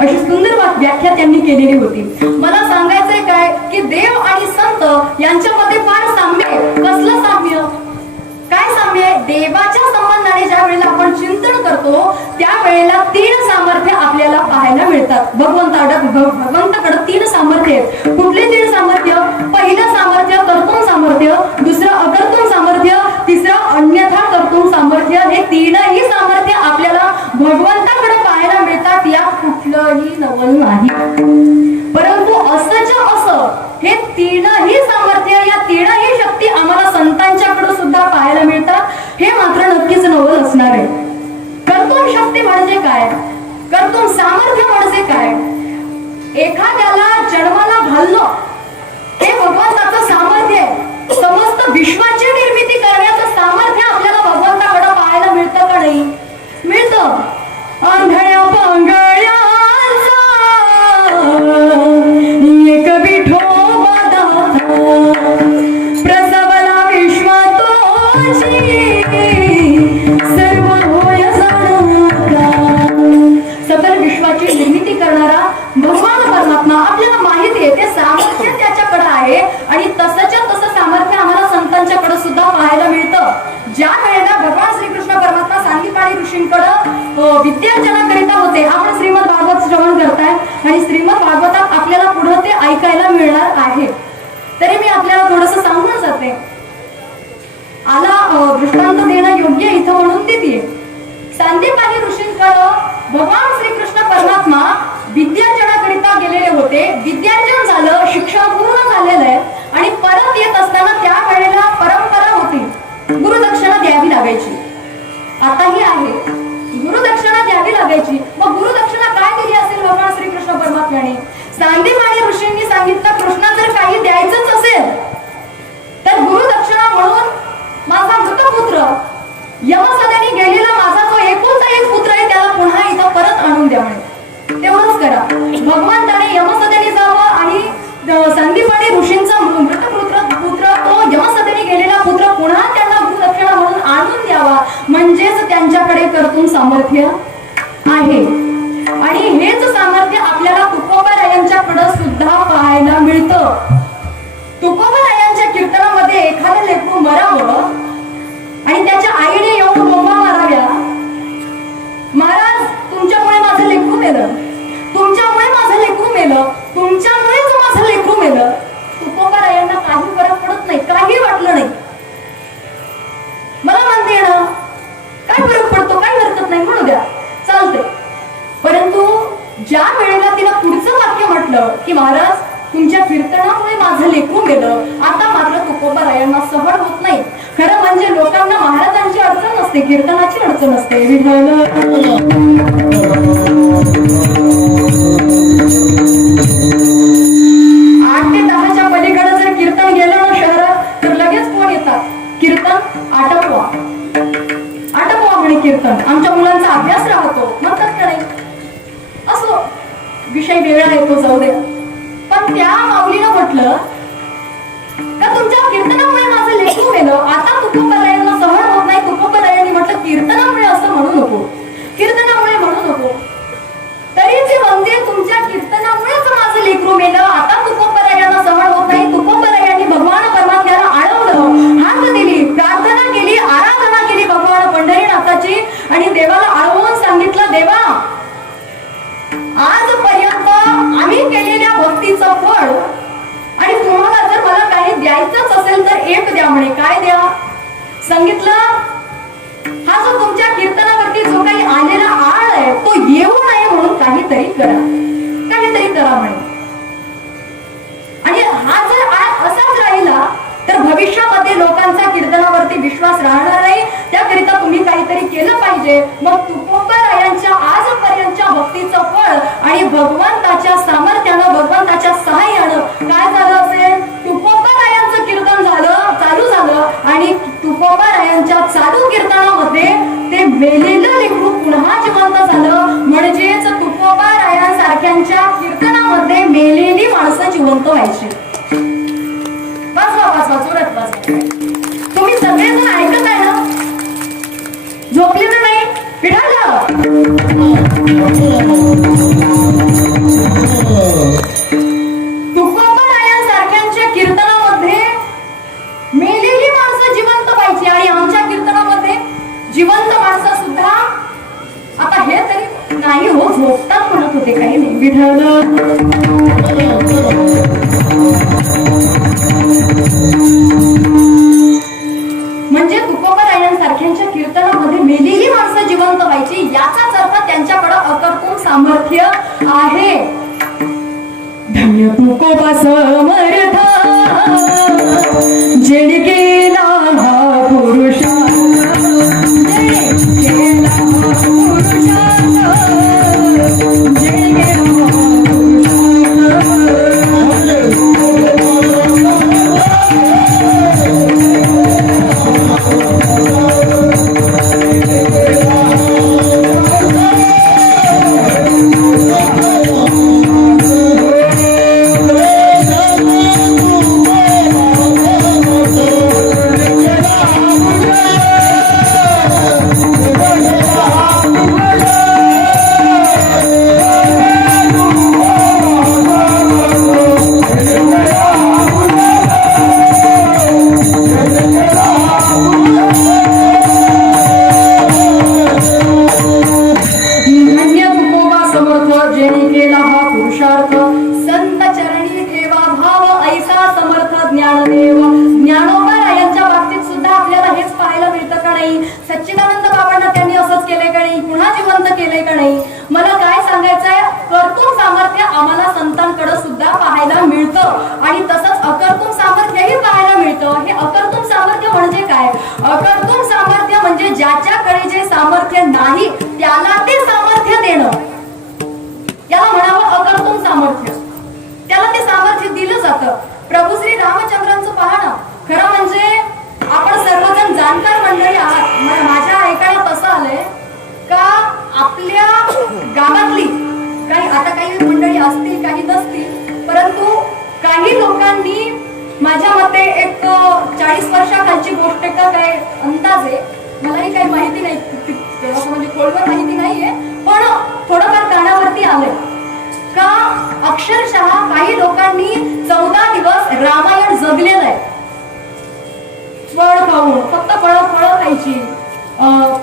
अशी सुंदर व्याख्या त्यांनी केलेली होती. मला सांगायचंय काय की देव आणि संत यांच्यामध्ये फार साम्य आहे. कसलं साम्य? काय साम्य आहे? देवाच्या संबंधाने ज्या वेळेला आपण चिंतन करतो त्यावेळेला 3 सामर्थ्य आपल्याला पाहायला मिळतात. भगवंताकडे 3 सामर्थ्य आहेत. कुठले 3 सामर्थ्य? पहिलं सामर्थ्य कर्तुम सामर्थ्य, दुसरं अकर्तुम सामर्थ्य, तिसरं अन्यथा कर्तुम सामर्थ्य. हे 3ही सामर्थ्य आपल्याला भगवंताकडे पाहायला मिळतात. या कुठलंही नवल नाही. परंतु असंच्या असं हे 3ही सामर्थ्य, या 3ही शक्ती आम्हाला संतांच्याकडे सुद्धा पाहायला मिळतात. हे मात्र नक्कीच नवल असणार आहे. कर्तुम शक्ती म्हणजे काय? कर्तुम सामर्थ्य म्हणजे काय? एखाद्याला जन्माला घालणं हे भगवंताचं सामर्थ्य आहे. समस्त विश्वाची निर्मिती करण्याचं सामर्थ्य आपल्याला भगवंताकडे पाहायला मिळतं का नाही? मिळतं. आंधळ्या पांगळ्याचा एक विठोबा दाता, प्रसवला विश्वातोची सर्व होय जाणता. सकल विश्वाची निर्मिती करणारा भगवान परमात्मा आपल्याला माहिती आहे. ते सामर्थ्य त्याच्याकडे आहे आणि तसंच्या तसं सामर्थ्य आम्हाला संतांच्याकडे सुद्धा पाहायला मिळतं. ज्या वेळेला भगवान श्रीकृष्ण परमात्मा सांदीपाणी ऋषींकडे विद्यार्जनाकरिता होते. आपण श्रीमद भागवत श्रवण करताय आणि श्रीमद भागवतात आपल्याला पुढे ते ऐकायला मिळणार आहे. तरी मी आपल्याला थोडंसं सांगून जाते. आला दृष्टांत देणं योग्य इथं म्हणून देते. सांदीपाणी ऋषींकडे भगवान श्रीकृष्ण परमात्मा विद्यार्जनाकरिता गेलेले होते. विद्यार्जन झालं, शिक्षण पूर्ण झालेलं आहे आणि परत येत असताना त्या वेळेला परंपरा होती गुरुदक्षिणा द्यावी लागायची. आताही आहे, गुरुदक्षिणा द्यावी लागायची. मग गुरुदक्षिणा काय दिली असेल भगवान श्रीकृष्ण परमात्म्याने? सांदीपाणी ऋषींनी सांगितलं कृष्णा जर काही द्यायचंच असेल तर गुरुदक्षिणा म्हणून माझा मृतपुत्र यमसदनी गेलेला माझा जो एकुलता एक पुत्र आहे त्याला पुन्हा इथं परत आणून द्या म्हणे. तेवढंच करा. भगवंताने यमसदनी जावं आणि संदीपाणी ऋषींचा मृतपुत्र तो यमसदनी गेलेला पुत्र पुन्हा त्यांना गुरुदक्षिणा म्हणून आणून द्यावा. म्हणजेच त्यांच्याकडे कर्तुम सामर्थ्य आहे. आणि हेच सामर्थ्य आपल्याला तुकोबारायांच्याकडे सुद्धा पाहायला मिळतं. तुकोबारायांच्या कीर्तनामध्ये एखादं लेकरू मरावं आणि त्याच्या आईने येऊन बोंबा माराव्या, महाराज तुमच्यामुळे माझं लेकरू मेलं, तुमच्यामुळे माझं लेकरू मेलं, की महाराज तुमच्या कीर्तनामुळे माझं लेकरू गेलं, आता मात्र तुकोबारायांना सहन होत नाही. खरं म्हणजे लोकांना महाराजांची अडचण नसते, कीर्तनाची अडचण असते. विठ्ठल 8 ते 10च्या पलीकडे जर कीर्तन गेलं ना शहरात तर लगेच कोण येतात, कीर्तन आटपवा आटपवा म्हणे, कीर्तन आमच्या मुलांचा अभ्यास राहतो म्हणतात का नाही. असो, विषय वेगळा येतो, जाऊ दे. पण त्या माऊलीनं म्हटलं का तुमच्या कीर्तनामुळे माझं लेकरू गेलं, आता तुकोबारायांना सहन होत नाही. तुकोबारायांनी म्हटलं कीर्तनामुळे असं म्हणू नको, कीर्तनामुळे म्हणू नको. तरी ते म्हणते तुमच्या कीर्तनामुळेच माझं लेकरू गेलं, आता तुकोबारायांना सहन होत नाही. तुकोबारायांनी भगवान परमात्म्याला आळवलं, हात दिली, प्रार्थना केली, आराधना केली भगवान पंढरीनाथाची आणि देवाला आळवून सांगितलं, देवा आजपर्यंत आम्ही केलेल्या भक्तीचं फळ आणि तुम्हाला जर मला काही द्यायचंच असेल तर एक द्या म्हणे. काय द्या? सांगितलं, हा जो तुमच्या कीर्तनावरती जो काही आलेला आळ आहे तो येऊ नये म्हणून काहीतरी करा, काहीतरी करा म्हणे. आणि हा जर आळ असाच राहिला तर भविष्यामध्ये लोकांचा कीर्तनावरती विश्वास राहणार नाही, त्याकरिता तुम्ही काहीतरी केलं पाहिजे. मग तुकोबारायांच्या आजपर्यंतच्या भक्तीचं फळ आणि भगवंताच्या सामर्थ्यानं, भगवंताच्या सहाय्यानं काय झालं असेल, तुकोबारायांचं कीर्तन चालू झालं आणि तुकोबारायांच्या चालू कीर्तनामध्ये ते मेलेलं लेकरू पुन्हा जिवंत झालं. म्हणजेच तुकोबारायांसारख्यांच्या कीर्तनामध्ये मेलेली माणसं जिवंत व्हायची. वाचवा जोरात वाचवा. तुम्ही सगळेजण ऐकत आहे ना, झोपलेलं नाही. पिढालं तुकोबारायांसारख्यांच्या कीर्तनामध्ये मेलेली माणसं जिवंत व्हायची आणि आमच्या कीर्तनामध्ये जिवंत माणसं सुद्धा आता हे तरी नाही हो, झोपतात म्हणत होते, काही नाही. विठ्ठल म्हणजे तुकोबारायांसारख्यांच्या कीर्तनामध्ये मेलेली माणसं जिवंत व्हायची, याचाच अर्थ त्यांच्याकडे अकर्तृ सामर्थ्य आहे. धन्य तुकोबा समर्थ जेणे केला हा पुरुषार्थ, जेणे केला हा पुरुषार्थ, जेणे केला सच्चिदानंद बाबांना त्यांनी असंच केलंय का नाही, पुन्हा जिवंत केलंय का नाही. मला काय सांगायचंय, कर्तृ सामर्थ्य आम्हाला संतांकडे सुद्धा पाहायला मिळतं आणि तसंच अकर्तृ सामर्थ्यही पाहायला मिळतं. हे अकर्तृ सामर्थ्य म्हणजे काय? अकर्तृ सामर्थ्य म्हणजे ज्याच्याकडे जे सामर्थ्य नाही त्याला ते सामर्थ्य देणं, याला म्हणावं अकर्तृ सामर्थ्य. त्याला ते सामर्थ्य दिलं जातं. प्रभू श्री रामचंद्रांचं पहा ना, खरं म्हणजे आपण सर्वजण जाणकार मंडळी आहात. माझ्या ऐकायला तसं आलंय का आपल्या गावातली काही, आता काही मंडळी असतील काही नसतील, परंतु काही लोकांनी माझ्या मते एक 40 वर्षाखालची गोष्ट का काय अंदाजे, मलाही काही माहिती नाही, म्हणजे खोलवर माहिती नाहीये, पण थोडंफार कानावरती आलंय का अक्षरशः काही लोकांनी 14 दिवस रामायण जगलेलं आहे. फळ खाऊन, फक्त फळं खायची,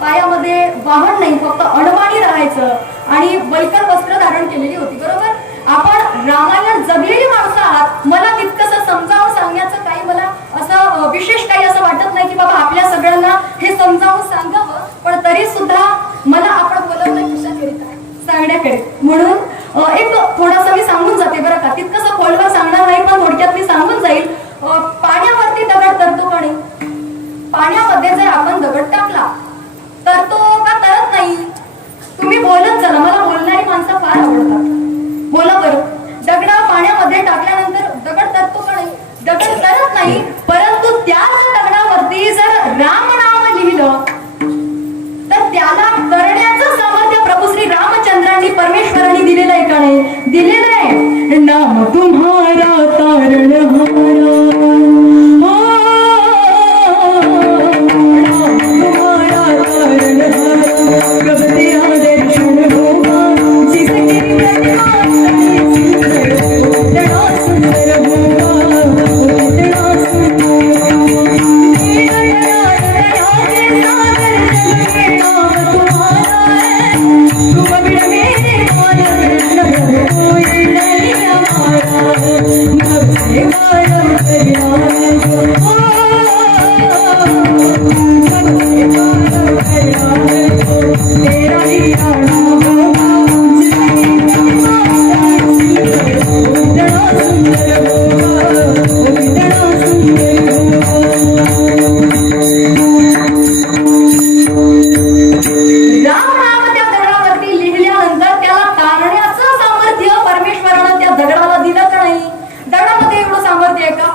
पायामध्ये वाहन नाही, फक्त अडवाणी राहायचं आणि बैकर वस्त्र धारण केलेली होती. बरोबर, आपण रामायण जगलेली माणसं आहात. मला तितकंसं समजावून सांगण्याचं काही मला असं विशेष काही असं वाटत नाही की बाबा आपल्या सगळ्यांना हे समजावून सांगावं, पण तरी सुद्धा मला आपण बोलवलं कशाकरिता, सांगण्याकरिता. म्हणून एक थोडंसं मी सांगून जाते बरं का. तितकं दिलेलं आहे नाम तुम्हारा तारणहारा नाम तुम्हारा तारणहारा कब तेरा दर्शन होगा जिसकी प्रतिमा सभी सुंदर हो तेरा सुंदर होगा तेरा सुंदर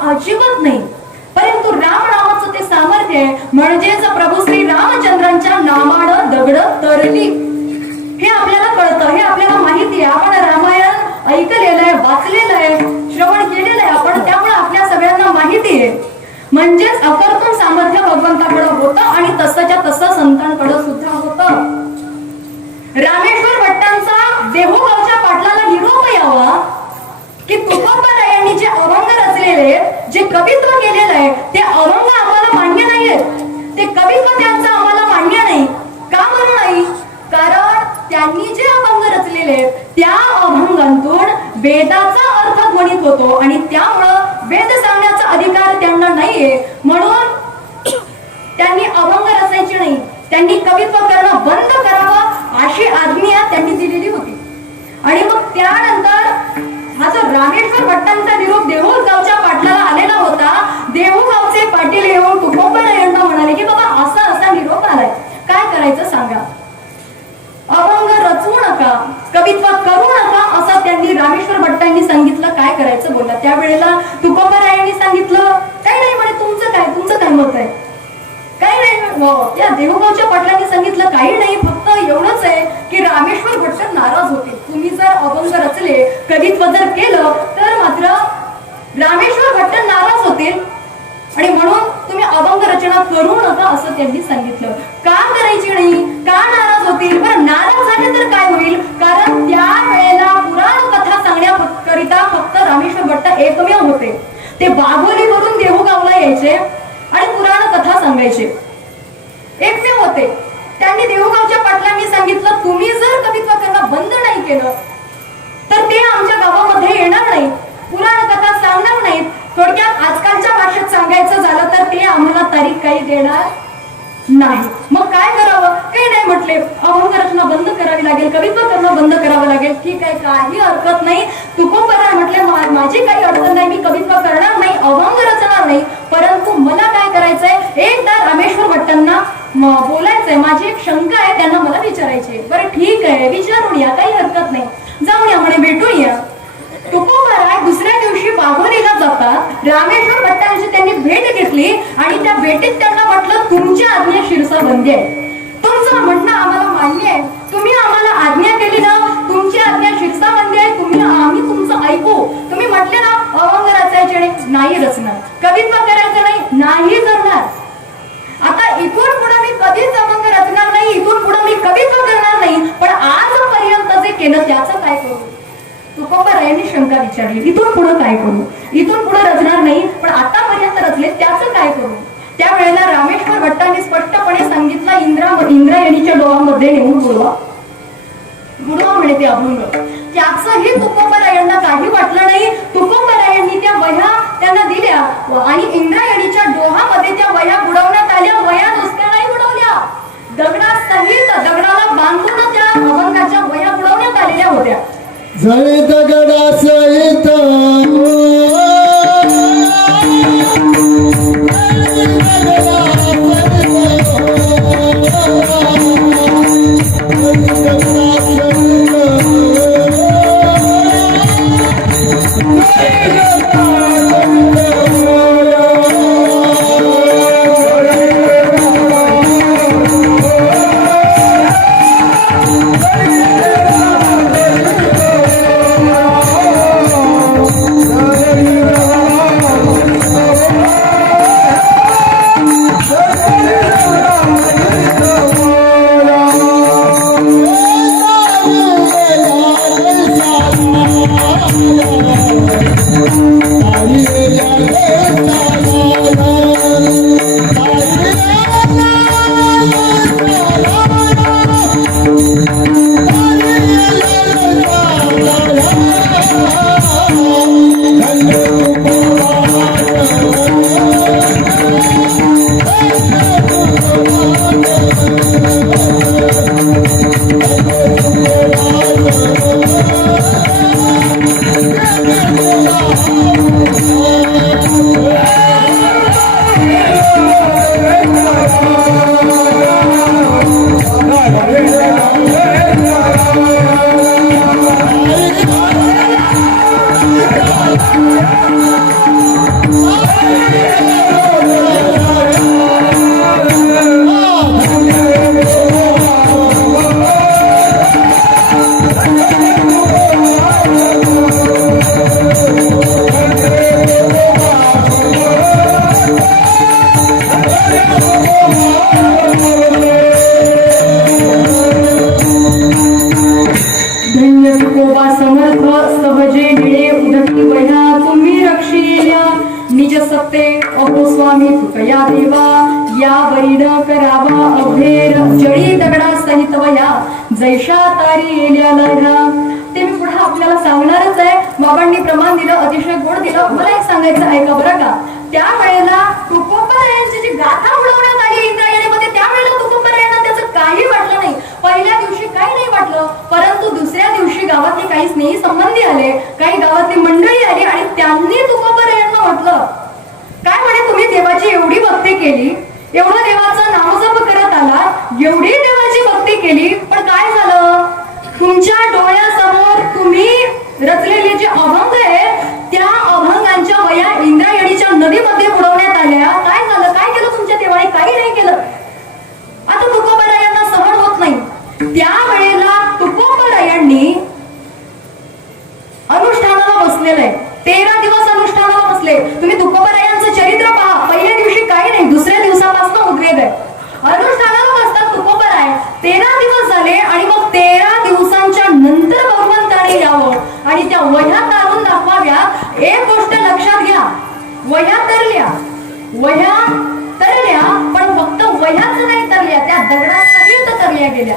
अजिबात नाही. परंतु राम नामाचं ते सामर्थ्य आहे, म्हणजेच प्रभू श्री रामचंद्रांच्या नामानं दगड तरली. हे आपल्याला कळतं, हे आपल्याला माहिती आहे. आपण रामायण ऐकलेलं आहे, वाचलेलं आहे, श्रवण केलेलं आहे आपण, त्यामुळे आपल्या सगळ्यांना माहिती आहे. म्हणजेच अकर्तून सामर्थ्य भगवंताकडे होतं आणि तसंच्या तसं संतांकडे सुद्धा होतं. रामेश्वर भट्टांचा देहूगावच्या पाटलाला निरोप यावा की तुकोबारायांनी जे अभंग रचलेले, जे कवित्व केलेलं आहे, ते अभंग आम्हाला मान्य नाहीये. ते कवित्व त्यांचं आम्हाला मान्य नाही. का म्हणून नाही? कारण त्यांनी जे अभंग रचलेले त्या अभंगांतून वेदाचा अर्थ ध्वनित होतो आणि त्यामुळं वेद सांगण्याचा अधिकार त्यांना नाहीये. म्हणून त्यांनी अभंग रचायचे नाही, त्यांनी कवित्व करणं बंद करावं अशी आज्ञा त्यांनी दिलेली होती. आणि मग त्यानंतर हा जो रामेश्वर भट्टांचा निरोप देहूगावच्या पाटलाला आलेला होता, देहूगावचे पाटील येऊन तुकोबारायांना म्हणाले की बाबा असा असा निरोप आलाय, काय करायचं सांगा. अभंग रचवू नका, कवित्व करू नका असं त्यांनी रामेश्वर भट्टांनी सांगितलं. काय करायचं बोला. त्यावेळेला तुकोबारायांनी सांगितलं काही नाही म्हणे, तुमचं काय मत आहे. काही नाही. या देहूगावच्या पाटलांनी सांगितलं काही नाही, फक्त एवढंच आहे की रामेश्वर भट्ट नाराज होते. तुम्ही जर अभंग रचले, कवित्व जर केलं तर मात्र रामेश्वर भट्ट नाराज होतील आणि म्हणून तुम्ही अभंग रचना करू नका असं त्यांनी सांगितलं. का करायची नाही, का नाराज होतील. बरं नाराज झाले तर काय होईल. कारण त्या वेळेला पुराण कथा सांगण्याकरिता फक्त रामेश्वर भट्ट एकमेव होते. ते बागोली करून देहूगावला यायचे आणि पुराण कथा सांगायचे, एकमेव होते. त्यांनी देहूगावच्या पाटलांनी सांगितलं तुम्ही जर कवित्व करणं बंद नाही केलं तर ते आमच्या गावामध्ये येणार नाही, पुराण कथा सांगणार नाहीत. थोडक्यात आजकालच्या भाषेत सांगायचं झालं तर ते आम्हाला तारीख काही देणार नाही. मग काय करावं. काही नाही म्हटले, अभंग रचना बंद करावी लागेल, कवित्व करणं बंद करावं लागेल. ठीक आहे, काही हरकत नाही. तुकोबाराय म्हटले माझी काही अडचण नाही, मी कवित्व करणार नाही, अभंग रचणार नाही, परंतु मला काय करायचंय, एकदा रामेश्वर भट्टांना बोलायचंय, माझी एक शंका आहे, त्यांना मला विचारायची. बरं ठीक आहे, विचारून या, काही हरकत नाही, जाऊन या म्हणे, भेटून या. तुकोबाराय दुसऱ्या दिवशी बाघोलीला जातात. रामेश्वर भट्टांची त्यांनी भेट घेतली आणि त्या भेटीत त्यांना म्हटलं तुमची आज्ञा शिरसा बंदी आहे, तुमचं म्हणणं आम्हाला मान्य आहे, तुम्ही आम्हाला आज्ञा केली ना, तुमची आज्ञा शिरसा बंदी आहे, आम्ही तुमचं ऐकू. तुम्ही म्हटले ना अभंग रचायचे नाही रचणार, कवित्व करायचं नाही करणार. आता इथून पुढे मी कधीच अभंग रचणार नाही, इथून पुढे मी कवित्व करणार नाही, पण आजपर्यंत जे केलं त्याचं काय करू. तुकोबारायांनी शंका विचारली, इथून पुढे काय करू, इथून पुढे रचणार नाही, पण आतापर्यंत रचले त्याचं काय करू. त्यावेळेला रामेश्वर भट्टांनी स्पष्टपणे सांगितलं इंद्रायणीच्या डोहामध्ये नेऊन बुडवा म्हणे ते अभंग. त्याचंही तुकोबारायांना काही वाटलं नाही. तुकोबारायांनी त्या वह्या त्यांना दिल्या आणि इंद्रायणीच्या डोहामध्ये त्या वह्या बुडवण्यात आल्या. वह्या नुसत्या नाही बुडवल्या, दगडासहित दगडाला बांधून त्या अभंगाच्या वह्या बुडवण्यात आलेल्या होत्या. जळे दगडासहित स्वामी तुकया देवा या वरीन करावा अभेर जळी दगडा सहित वया जैशा तारी येल्या लढा. ते मी पुढे आपल्याला सांगणारच आहे. बाबांनी प्रमाण दिलं, अतिशय गोड दिलं. मला एक सांगायचं ऐका बरं का. त्यावेळेला तुकोबरायांची जी गाथा उडवण्यात आली इंद्रायणीमध्ये, त्यावेळेला तुकोबरायांना त्याचं काही वाटलं नाही. पहिल्या दिवशी काही नाही वाटलं, परंतु दुसऱ्या दिवशी गावातले काही स्नेही संबंधी आले, काही गावातली मंडळी आली आणि त्यांनी तुकोबरायांना म्हटलं, काय म्हणे तुम्ही देवाची एवढी भक्ती केली, एवढं देवाचं नामजप करत आला, एवढी देवाची भक्ती केली, पण काय झालं? तुमच्या डोळ्यासमोर तुम्ही रचलेले जे अभंग आहे, त्या अभंगांच्या वया इंद्रायणीच्या नदीमध्ये बुडवण्यात आल्या. काय झालं? काय केलं तुमच्या देवाने? काही नाही केलं. आता तुकोबरायांना सहन होत नाही. त्यावेळेला तुकोबरायांनी अनुष्ठानाला बसलेलं आहे. 13 दिवस अनुष्ठानाला बसले. तुम्ही तुकोबरायांचं चरित्र पहा. पहिल्या दिवशी काही नाही, दुसऱ्या दिवसापासून उद्वेग आहे. अनुष्ठानाला बसतात तुकोबराय. 13 दिवस झाले आणि मग 13 दिवसांच्या नंतर भगवंताने यावं आणि त्या वह्या तारून दाखवाव्या. एक गोष्ट लक्षात घ्या, वह्या तरल्या, पण फक्त वह्याच नाही तरल्या, त्या दगडासहित तरल्या गेल्या.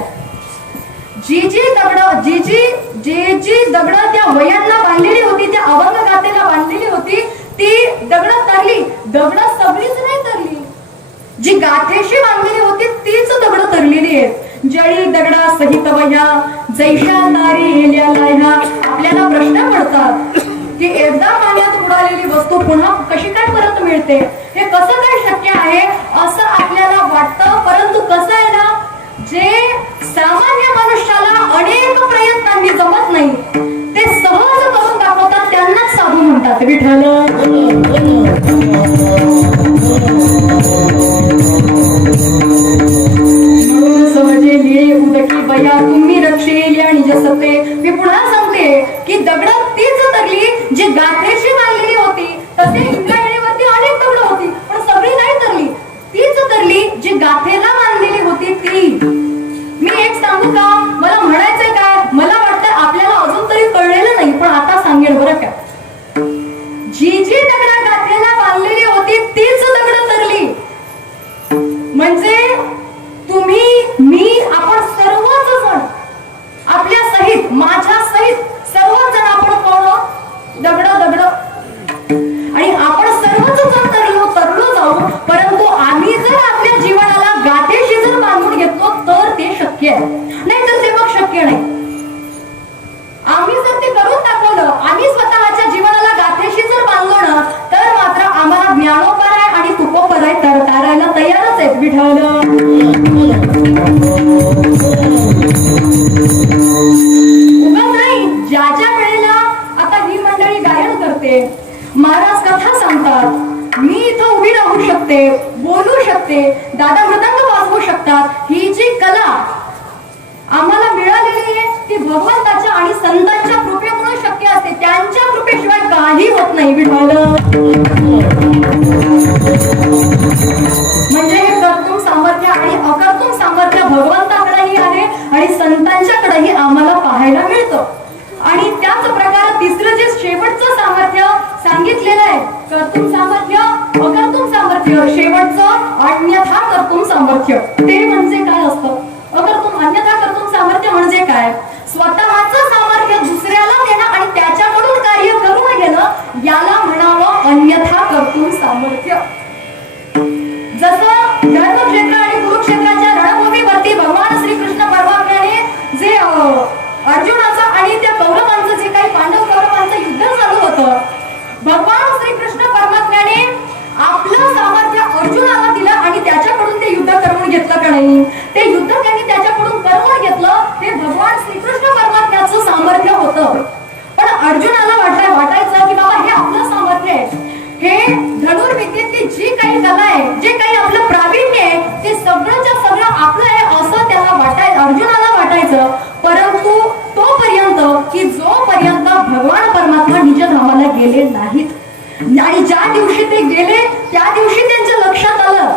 जी दगड त्या वयांना बांधलेली होती, त्या अभंग गाथेला बांधलेली होती, ती दगड तरली. दगड सगळीच नाही तरली, जी गाथेशी बांधलेली होती तीच दगड तरलेली आहेत. जळी दगडा सहित वया जैशा तारी येल्या लाह्या. आपल्याला प्रश्न पडतात की एकदा पाण्यात बुडालेली वस्तू पुन्हा कशी काय परत मिळते, हे कसं काय शक्य आहे असं आपल्याला वाटतं. परंतु कसं आहे ना, जे सामान्य मनुष्याला अनेक प्रयत्नांनी जमत नाही, ते सहज करून दाखवतात, त्यांनाच साधू म्हणतात. विठ्ठल सहजे लिहिले उदकी बया तुम्ही रक्षेली आणि जसते. मी पुन्हा सांगते की दगड तीच तरली जी गाथेशी बांधलेली होती. तसे इंद्रायणीवरती अनेक दगड होती, पण सगळी नाही तरली. तीच तरली जी गाथेला बांधलेली होती ती. मी एक सांगू का, मला म्हणायचंय काय, मला वाटतं आपल्याला अजून तरी कळलेलं नाही, पण आता सांगेल बरं का. जी दगड गाथेला बांधलेली होती तीच दगड तरली. म्हणजे तुम्ही, मी, आपण सर्वच जण, आपल्या सहित, माझ्या सहित सर्वच जण आपण कोण दगड आणि आपण सर्वच जण तरलो जाऊ. परंतु आम्ही जर आपल्या जीवनाला गाथेशी जर बांधून घेतलो तर ते शक्य आहे, नाहीतर ते मग शक्य नाही. आम्ही जर ते करून दाखवलं, आम्ही स्वतःच्या जीवनाला गाथेशी जर बांधलो ना, तर मात्र आम्हाला ज्ञानोपराय आणि तुकोपराय तारायला तयारच आहेत. विठ्ठल उगा नाही. ज्याच्या वेळेला आता ही मंडळी गायन करते, महाराज कथा सांगतात, मी इथं उभी राहू शकते, बोलू शकते, दादा मृदंग वाजवू शकतात, ही जी कला आम्हाला मिळालेली आहे ती भगवंताच्या आणि संतांच्या कृपेमुळे शक्य असते. त्यांच्या कृपेशिवाय काही होत नाही. विठ्ठल म्हणजे हे कर्तुम सामर्थ्य आणि अकर्तुम सामर्थ्य भगवंताकडेही आहे आणि संतांच्याकडेही आम्हाला पाहायला मिळतं. आणि त्याच प्रकारे तिसरं जे शेवटचं सामर्थ्य सांगितलेलं आहे, कर्तुम सामर्थ्य, अकर्तुम सामर्थ्य, शेवटचं अन्यथा कर्तुम सामर्थ्य. ते म्हणजे काय असतं? अकर्तुम अन्यथा कर्तुम सामर्थ्य म्हणजे काय? स्वतःचं सामर्थ्य दुसऱ्याला देणं आणि त्याच्याकडून कार्य करून घेणं, याला म्हणावं अन्यथा कर्तुम सामर्थ्य. जसं धर्मक्षेत्र आणि कुरुक्षेत्राच्या रणभूमीवरती भगवान श्रीकृष्ण परमात्म्याने जे अर्जुनाचं आणि त्या कौरवांचं जे काही पांडव कौरवांचं युद्ध चालू होतं, भगवान श्रीकृष्ण परमात्म्याने आपलं सामर्थ्य अर्जुनाला दिलं आणि त्याच्याकडून ते युद्ध करून घेतलं का नाही? ते युद्ध त्यांनी त्याच्याकडून करून घेतलं, हे भगवान श्रीकृष्ण परमात्म्याचं सामर्थ्य होतं. पण अर्जुनाला वाटायचं की बाबा हे आपलं सामर्थ्य आहे, हे धनुर्विद्येतली जी काही कला आहे, जे काही आपलं प्रावीण्य आहे, ते सगळंच्या सगळं आपलं आहे असं त्याला अर्जुनाला वाटायचं. परंतु तोपर्यंत की जोपर्यंत भगवान परमात्मा निज धामाला गेले नाहीत आणि ज्या दिवशी ते गेले त्या दिवशी त्यांच्या लक्षात आलं,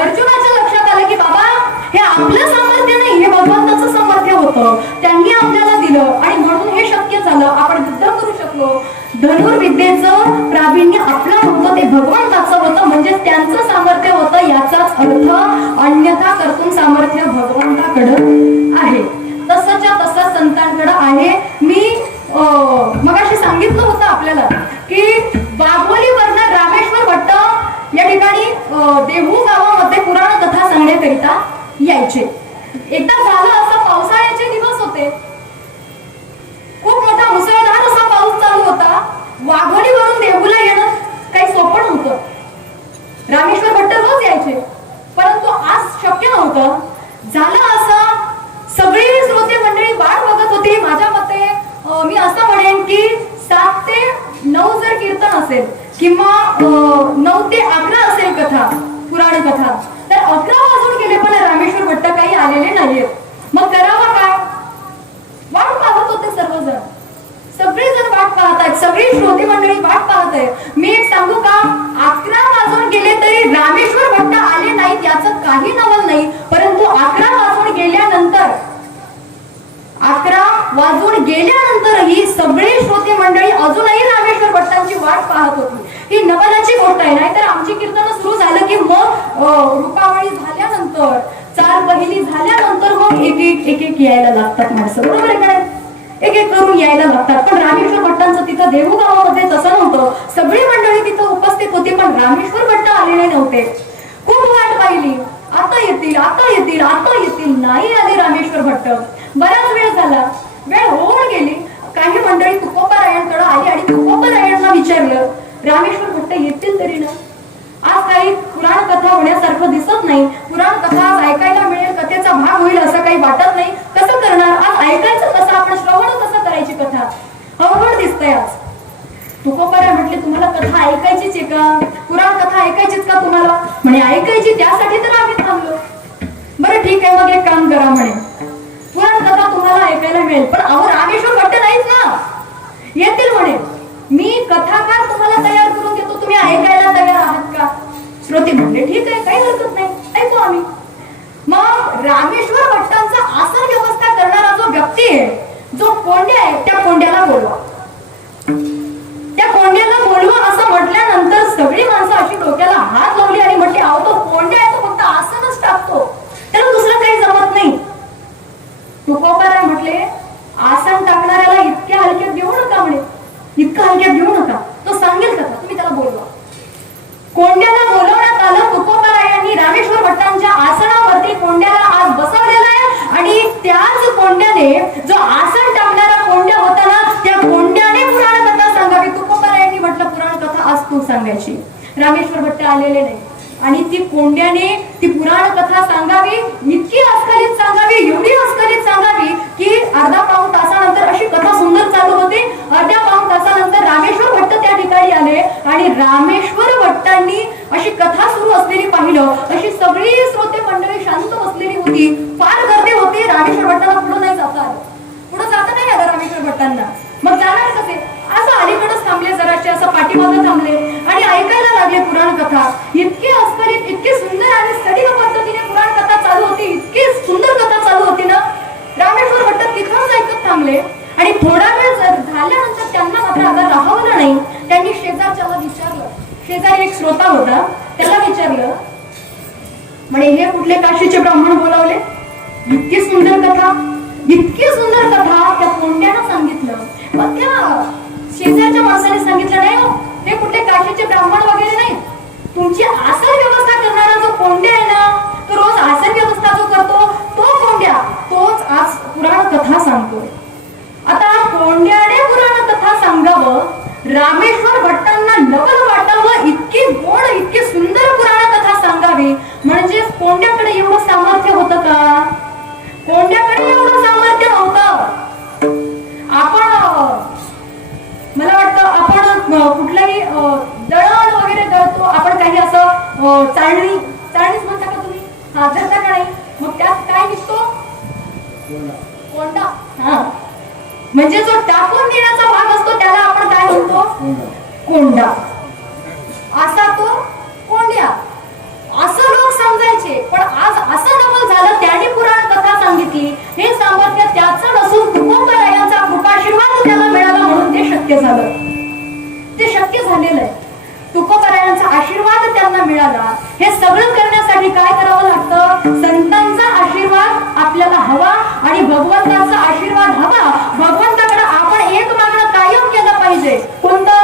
अर्जुनाच्या लक्षात आलं की बाबा हे आपलं सामर्थ्य नाही, हे भगवंताचं सामर्थ्य होतं, त्यांनी आपल्याला दिलं आणि म्हणून हे शक्य झालं, आपण युद्ध करू शकलो. धनुर्विद्येचं प्रावीण्य आपलं होतं, ते भगवंताचं होतं. म्हणजे त्यांचं सामर्थ्य होतं याचाच अर्थ अन्यथा कर्तुम सामर्थ्य भगवंताकडं आहे. तसंच्या तसं संतांकडं आहे. मी मगाशी सांगितलं होतं आपल्याला की बाभोलीवरनं रामेश्वर भट्ट या ठिकाणी देहू गावामध्ये पुराण कथा सांगण्याकरिता यायचे. एकदा झालं असं, पावसाळ्याचे दिवस होते, खूप मोठा मुसळधार असा पाऊस चालू होता. वाघोलीवरून देहूला येणं काही सोपं नव्हतं. रामेश्वर भट्ट रोज यायचे, परंतु आज शक्य नव्हतं. झालं असं, सगळी श्रोते मंडळी वाट बघत होती. माझ्या मते मी असं म्हणेन की 7 ते 9 जर कीर्तन असेल किंवा 9 ते 11 असेल कथा, पुराण कथा, तर 11 वाजून गेले पण रामेश्वर भट्ट काही आलेले नाहीये. मग करावं काय? वाट पाहत होते सर्वजण, सगळेजण वाट पाहत आहेत, सगळी श्रोते मंडळी वाट पाहत आहे. मी एक सांगू का, 11 वाजून गेले तरी रामेश्वर भट्ट आले नाहीत याचं काही नवल नाही. परंतु 11 वाजून गेल्यानंतर, 11 वाजून गेल्यानंतरही सगळे श्रोते मंडळी अजूनही रामेश्वर भट्टांची वाट पाहत होती. ही नवलाची गोष्ट आहे. नाहीतर आमची कीर्तन सुरू झालं की मग रूपावळी झाल्यानंतर, चार पहिली झाल्यानंतर मग एक एक यायला लागतात माणसं, बरोबर आहे का? एक एक करून यायला लागतात. पण रामेश्वर भट्टांचं तिथं देहू गावामध्ये तसं नव्हतं. सगळी मंडळी तिथं उपस्थित होती, पण रामेश्वर भट्ट आलेले नव्हते. खूप वाट पाहिली, आता येतील, आता येतील, आता येतील, नाही आले रामेश्वर भट्ट. बराच वेळ झाला, वेळ होऊन गेली. काही मंडळी तुकोबारायांकडे आली आणि तुकोबारायांना विचारलं, रामेश्वर भट्ट येतील तरी ना? आज काही पुराण कथा होण्यासारखं दिसत नाही. पुराण कथा आज ऐकायला मिळेल, कथेचा भाग होईल असं काही वाटत नाही. कसं करणार? आज ऐकायचं कसं? आपण श्रवण कसं करायची कथा? अवघड दिसतंय आज. तुकोबाराय म्हटले, तुम्हाला कथा ऐकायचीच आहे का? पुराण कथा ऐकायचीच का तुम्हाला? म्हणे ऐकायची, त्यासाठी तर आम्ही थांबलो. बरं ठीक आहे, मग एक काम करा म्हणे, पुराण कथा तुम्हाला ऐकायला मिळेल, पण अहो रामेश्वर भट्ट नाहीत ना, येतील म्हणे. मी कथाकार तुम्हाला तयार करून देतो, तुम्ही ऐकायला तयार आहात का? श्रोते म्हणले ठीक आहे, काही हरकत नाही, ऐकू आम्ही. मग रामेश्वर भट्टांचा आसन व्यवस्था करणारा जो व्यक्ती आहे, जो कोंड्या आहे, त्या कोंड्याला बोलवा. त्या कोंड्याला बोलवा असं म्हटल्यानंतर सगळी माणसं अशी डोक्याला हात लावली आणि म्हटली, अहो तो कोंड्या आहे, तो फक्त आसनच टाकतो, त्याला दुसरं काही जमत नाही. तुकोबाराय म्हटले, आसन टाकणाऱ्याला इतक्या हलक्यात घेऊ नका म्हणे, इतकं हलक्यात घेऊ नका, तो सांगेल कथा, तुम्ही त्याला बोलवा. कोंड्याला बोलवण्यात आलं. तुकोबारायांनी रामेश्वर भट्टांच्या आसनावरती कोंड्याला आज बसवलेला आहे आणि त्याच कोंड्याने, जो आसन टाकणारा कोंड्या होता ना, त्या कोंड्याने पुराण कथा सांगावी. तुकोबारायांनी म्हटलं पुराण कथा आज तू सांगायची, रामेश्वर भट्ट आलेले नाही. आणि ती कोंड्याने ती पुराण कथा सांगावी, इतकी अस्खलित सांगावी, एवढी अस्खलित सांगावी की अर्धा पाऊण तासानंतर अशी कथा सुंदर चालू होती. अर्ध्या पाऊण तासानंतर रामेश्वर भट्ट त्या ठिकाणी आले आणि रामेश्वर भट्टांनी अशी कथा सुरू असलेली पाहिलं. अशी सगळी श्रोते मंडळी शांत बसलेली होती, फार गर्दी होती. रामेश्वर भट्टांना पुढे नाही जाता आलं, पुढे जाता नाही आलं रामेश्वर भट्टांना. मग जाणार कसे? असं अलीकडेच थांबले, जराशे असं पाठीमागं थांबले आणि ऐकायला लागले पुराण कथा. इतकी अस्खलित, इतकी सुंदर आणि सडील पद्धतीने पुराण कथा चालू होती, इतकी सुंदर कथा चालू होती ना. रामेश्वर भट्ट तिथंच ऐकत थांबले आणि थोडा वेळ झाल्यानंतर त्यांना मात्र आता राहवलं नाही. त्यांनी शेजारच्याला विचारलं, शेजारी एक श्रोता होता, त्याला विचारलं, म्हणे हे कुठले काशीचे ब्राह्मण बोलावले? इतकी सुंदर कथा, इतकी सुंदर कथा त्या कोंड्यानं सांगितलं. मग त्या शेजारच्या माणसाने सांगितलं, नाही हो, हे कुठले काशीचे ब्राह्मण वगैरे नाही, तुमची आसन व्यवस्था करणारा जो कोंड्या आहे ना, तो रोज आसन व्यवस्था जो करतो तो कोंड्या, तोच आज पुराण कथा सांगतोय. आता कोंड्याने पुराण कथा सांगावं, रामेश्वर भट्टांना नवल वाटावं, इतकी गोड, इतकी सुंदर पुराण कथा सांगावी, म्हणजे कोंड्याकडे एवढं सामर्थ्य होतं का? कोंड्याकडे एवढं सामर्थ्य नव्हतं. आपण, मला वाटतं आपण कुठलंही दळण वगैरे दळतो, आपण काही असं चाळणीच म्हणता का तुम्ही? हा, धरता का नाही? मग त्यात काय दिसतो? कोंडा. हा, म्हणजे जो टाकून देण्याचा भाग असतो त्याला आपण काय म्हणतो? कोंडा. असा तो कोंड्या, असं लोक समजायचे. पण आज असं नवल झालं, त्याने पुराण कथा सांगितली. हे सामर्थ्य त्याचं नसून तुकोबारायांचा कृपाशीर्वाद त्याला मिळाला म्हणून ते शक्य झालं. ते शक्य झालेलं आहे. तुकोबारायांचा आशीर्वाद त्याला त्यांना मिळाला. हे सगळं करण्यासाठी काय करावं लागतं? संतांचा आशीर्वाद आपल्याला हवा आणि भगवंताचा आशीर्वाद हवा. भगवंताकडे आपण एक मागणं कायम केलं पाहिजे. कोणतं?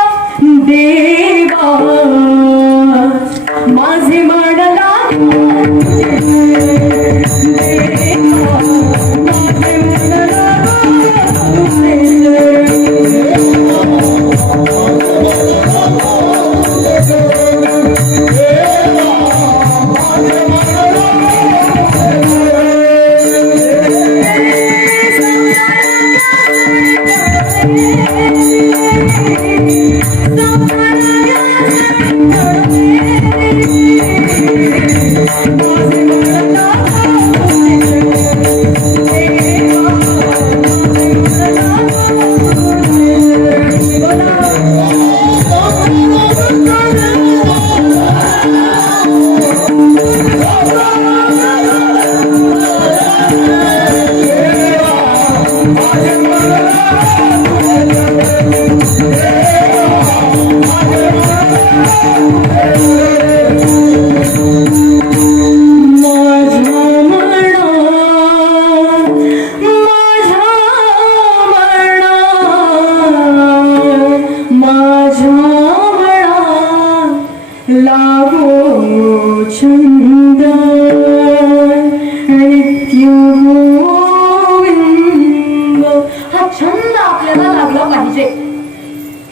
देवा माझे मानला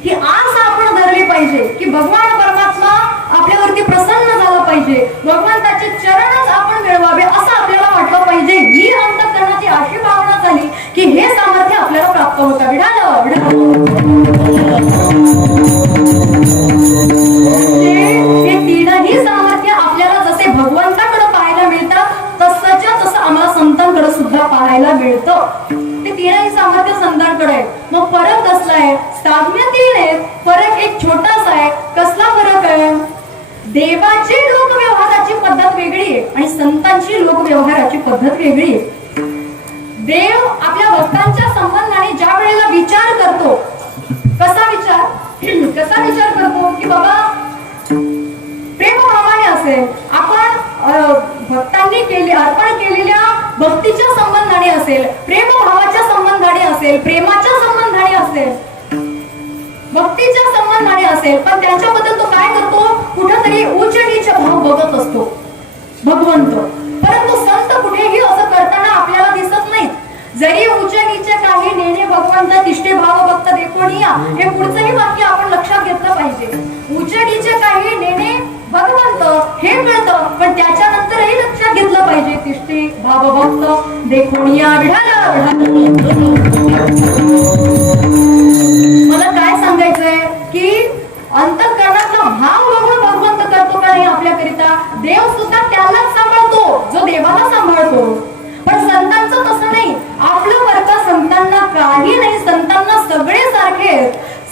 ही आस आपण धरली पाहिजे की भगवान परमात्मा आपल्यावरती प्रसन्न झाला पाहिजे, भगवंताचे चरणच आपण मिळवावे असं आपल्याला वाटलं पाहिजे. ही अंतःकरणाची अशी भावना झाली की हे सामर्थ्य आपल्याला प्राप्त होतं. हे तीनही सामर्थ्य आपल्याला जसे भगवंताकडे पाहायला मिळतात तसंच्या तसं आम्हाला संतांकडे सुद्धा पाहायला मिळतं. ते तीनही सामर्थ्य संतांकडे आहे. मग फरक कसला आहे? साम्य तीन आहे, फरक एक छोटासा आहे. कसला फरक आहे? देवाची लोकव्यवहाराची पद्धत वेगळी आहे आणि संतांची लोकव्यवहाराची पद्धत वेगळी आहे. देव आपल्या भक्तांच्या संबंधाने ज्या वेळेला विचार करतो, कसा विचार करतो की बाबा प्रेमभावाने असेल, आपण भक्तांनी अर्पण केलेल्या भक्तीच्या संबंधाने असेल, प्रेमभावाच्या संबंधाने असेल, प्रेमाच्या संबंधाने असेल, भक्तीच्या संबंधाने असेल, पण त्यांच्याबद्दल तो काय करतो? कुठेतरी उच्च नीच भाव बघत असतो भगवंत. परंतु संत कुठेही असं करताना आपल्याला दिसत नाहीत. जरी उच्च नीच काही नेणे भगवंत तिष्ठे भाव भक्त देखोनिया, हे पुढचंही वाक्य आपण लक्षात घेतलं पाहिजे. उच्च नीच काही नेणे भगवंत हे कळतं, पण त्याच्यानंतरही लक्षात घेतलं पाहिजे तिष्ठे भाव भक्त देखोनिया. मला काय सांगायचंय की अंतःकरणातला भाव बघून भगवंत करतो का नाही आपल्याकरिता? देव सुद्धा त्यालाच सांभाळतो जो देवाला सांभाळतो. पण संतांचं तसं नाही. आपलं वर्ग संतांना काही नाही, संतांना सगळे सारखे.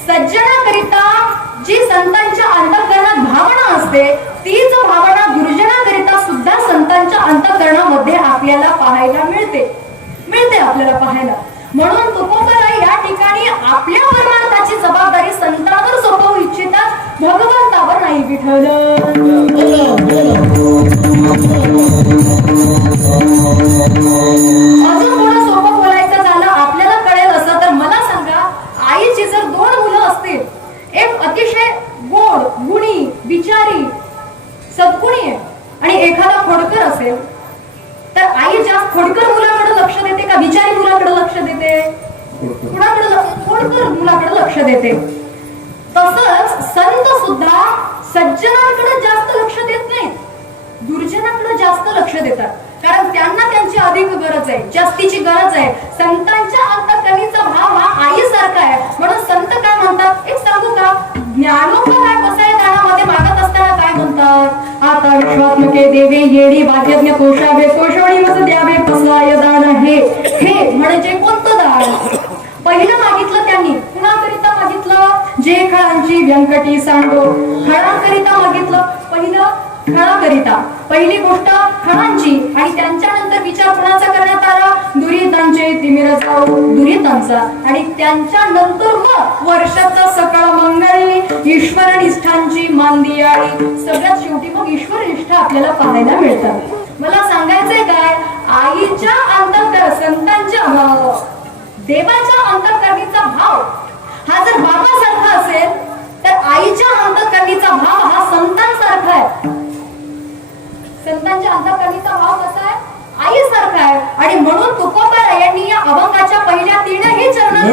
सज्जनाकरिता जी संतांच्या अंतःकरणात भावना असते तीच भावना गुरुजनाकरिता सुद्धा संतांच्या अंतःकरणामध्ये आपल्याला पाहायला मिळते आपल्याला पाहायला. म्हणून तुकोबराय या ठिकाणी आपल्या परमार्थाची जबाबदारी संतांवर सोपवू इच्छितात, भगवंतावर नाही. विठ्ठल अजून थोडं सोपं बोलायचं झालं, आपल्याला कळेल असं तर मला सांगा, आईची जर 2 मुलं असतील, एक अतिशय गोड गुणी विचारी सद्गुणी आहे आणि एखादा खोडकर असेल, तर आई जास्त खोडकर मुलाकडे लक्ष देते का विचारी मुलाकडे लक्ष देते? खोडकर मुलाकडे लक्ष देते. तसंच संत सुद्धा सज्जनांकडे जास्त लक्ष देत नाहीत, दुर्जनाकडे जास्त लक्ष देतात. कारण त्यांना त्यांची अधिक गरज आहे, जास्तीची गरज आहे. संतांच्या अंतःकरणीचा भाव हा आईसारखा आहे. म्हणून संत काय म्हणतात एक सांगू का? ज्ञानोबराय बसाय दानामध्ये मागत असताना काय म्हणतात? आता विश्वात्मके देवे येडी वाद्यज्ञ कोशावे कोशवणी मस द्यावे पसाय दान. हे म्हणजे कोणतं दान? पहिलं मागितलं त्यांनी, कुणाकरिता मागितलं? जे खळांची व्यंकटी सांडो, खळांकरिता मागितलं. पहिलं खणाकरिता पहिली गोष्ट खणांची आणि त्यांच्यानंतर विचार कोणाचा करण्यात आला दुरितांचे तिमिर जाऊ दुरितांचा आणि त्यांच्यानंतर मग वर्षाचा सकळ मंगळी ईश्वर निष्ठांची मांदियाळी सगळ्यात शेवटी मग ईश्वर निष्ठा आपल्याला पाहायला मिळतात. मला सांगायचंय काय आईच्या अंतःकर संतांच्या देवाच्या अंतःकरणीचा भाव हा जर बाबासारखा असेल तर आईच्या अंतःकरणीचा भाव हा संतांसारखा आहे. संतांच्या अंतःकरणीचा भाव कसा आहे आईसारखा आहे आणि म्हणून तुकोबारायांनी या अभंगाच्या पहिल्या तीनही चरणात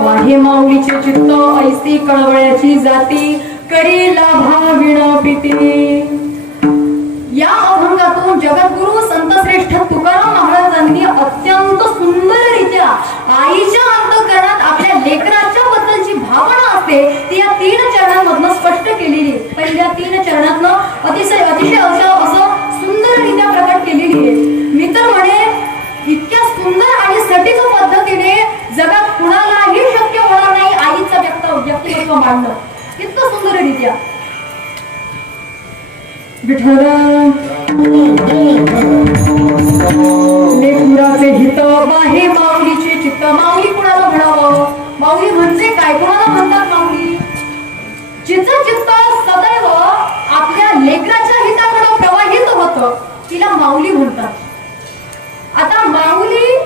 बाह्य माऊलीचे चित्त ऐसी कळवळ्याची जाती करीला भाविण प्रीती. या अभंगातून जगद्गुरु संतश्रेष्ठ तुकाराम महाराजांनी अत्यंत सुंदररित्या आईच्या अंतःकरणात आपल्या लेकराच्या बद्दलची भावना असते ती या तीन चरणांमधून स्पष्ट केलेली आहे. पहिल्या तीन चरणातनं अतिशय असं सुंदररित्या प्रकट केलेली आहे. मी तर म्हणे इतक्या सुंदर आणि सटीक पद्धतीने जगात कुणालाही शक्य होणार नाही आईचं व्यक्तिमत्व मांडणं इतकं सुंदररित्या. विठ्ठल लेकराचे हित बाहे माऊलीचे चित्त. माऊली कुणाला म्हणावं माऊली म्हणजे काय कोणाला म्हणतात माऊली जिचं चित्त सदैव आपल्या लेकराच्या हिताकडे प्रवाहित होतं तिला माऊली म्हणतात. आता माऊली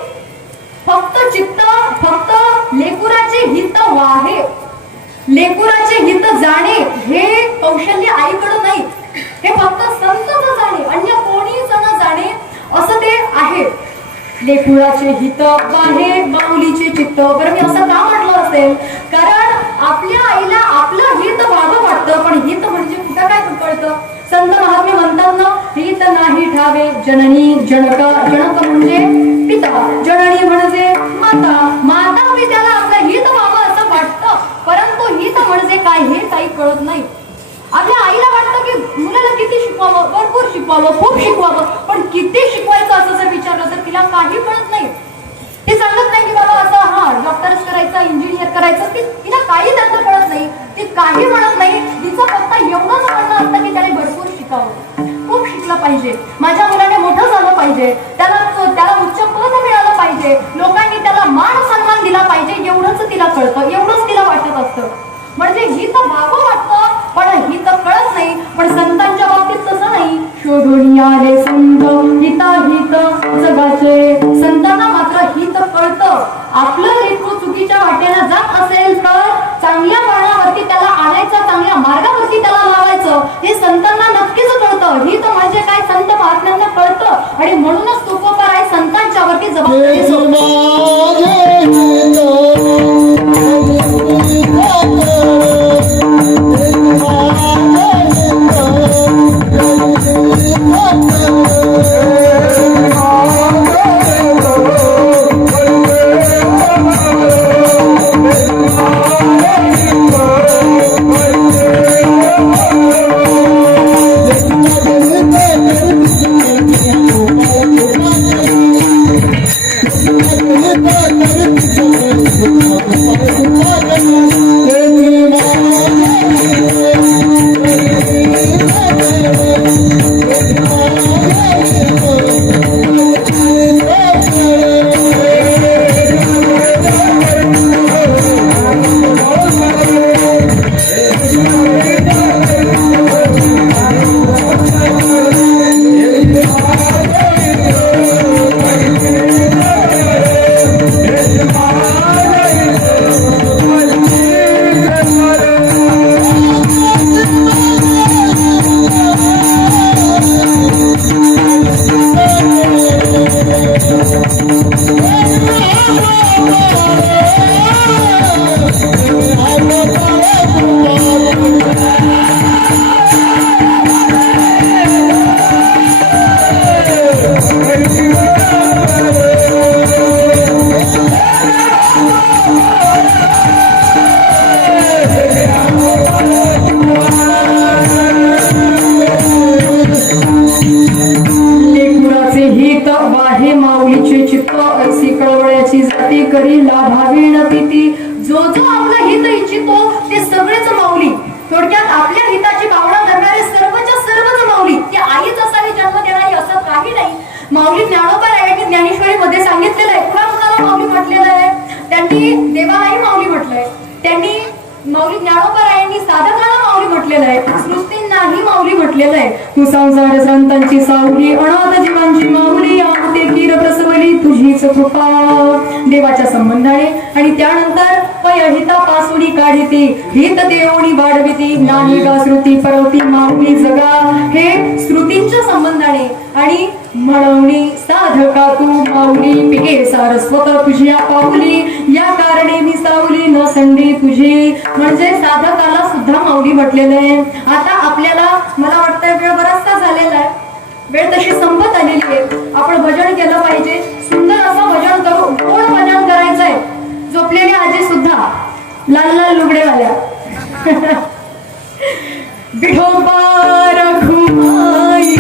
फक्त चित्त फक्त लेकुराचे हित वाहे लेकुराचे हित जाणे हे कौशल्य आईकडे नाही. हे फक्त संतच जाणे अन्य कोणीच न जाणे असं ते आहे. लेकुराचे हित वाहे माऊलीचे चित्त. बरं मी असं का म्हटलं असेल कारण आपल्या आईला आपलं हित व्हावं वाटतं पण हित म्हणजे कुठं काय कळतं. संत महात्मे म्हणतात ना हित नाही ठावे जननी जनक. जनक म्हणजे पिता जननी म्हणजे माता. माता पित्याला आपलं हित व्हावं असं वाटतं परंतु म्हणजे काय हे काही कळत नाही. आपल्या आईला वाटतं की मुलाला किती शिकवावं, भरपूर शिकवावं, खूप शिकवावं, पण किती शिकवायचं असं जर विचारलं तर तिला काही कळत नाही. ती सांगत नाही की बाबा असं हा डॉक्टरच करायचं, इंजिनियर करायचं, तिला काही त्यातलं कळत नाही. ती काही म्हणत नाही. तिचं फक्त एवढंच म्हणणं असतं की त्याने भरपूर शिकावं, खूप शिकलं पाहिजे, माझ्या मुलाने मोठं झालं पाहिजे, त्याला उच्च पद मिळालं पाहिजे, लोकांनी त्याला मान सन्मान दिला पाहिजे, एवढंच तिला कळतं, एवढंच तिला वाटत असतं. म्हणजे ही तर व्हावं वाटतं, पण ही तर कळत नाही. पण संतांच्या बाबतीत तसं नाही. शोधून आले संत हिताहित जगाचे. संतांना मात्र हित कळतं. आपलं लेकरू चुकीच्या वाटेनं जात असेल तर चांगल्या वळणावरती त्याला आणायचं, चांगल्या मार्गावरती त्याला लावायचं, हे संतांना नक्कीच कळतं. हित म्हणजे काय संत महात्म्यांना कळतं, आणि म्हणूनच तुकोबार आहे संतांच्या वरती जबाबदारी माऊली ज्ञानोबा ज्ञानेश्वरी मध्ये सांगितलेलं आहे. कुणाला माऊली म्हटलेलं आहे? त्यांनी देवालाही माऊली म्हटलंय, त्यांनी माऊली ज्ञानोबा साधकाला माऊली म्हटलेलं आहे, सृष्टींनाही माऊली म्हटलेलं आहे. तू संसार संतांची सावली, अनाथ जीवांची माऊली, आमते कीर प्रसवली तुझीच कृपा. देवाच्या संबंधाने. आणि त्यानंतर पयहिता पासुडी काढिती, हित देवणी वाढविती, नाही गा श्रुती परवती माऊली जगा. हे श्रुतींच्या संबंधाने. आणि म्हणवणी साधका तू माऊली, पिके सारस्वत तुझी पाऊली, या कारणे मी सावली न संडी तुझी. म्हणजे साधकाला सुद्धा माऊली म्हटलेलं आहे. आता आपल्याला मला वाटतंय वेळ बराचसा झालेला आहे, वेळ तशी संपत आलेली आहे. आपण भजन केलं पाहिजे, सुंदर असं भजन करू, गोड भजन करायचंय. झोपलेल्या आजी सुद्धा लाल लाल लुगडेवाल्या विठोबा रखुमाई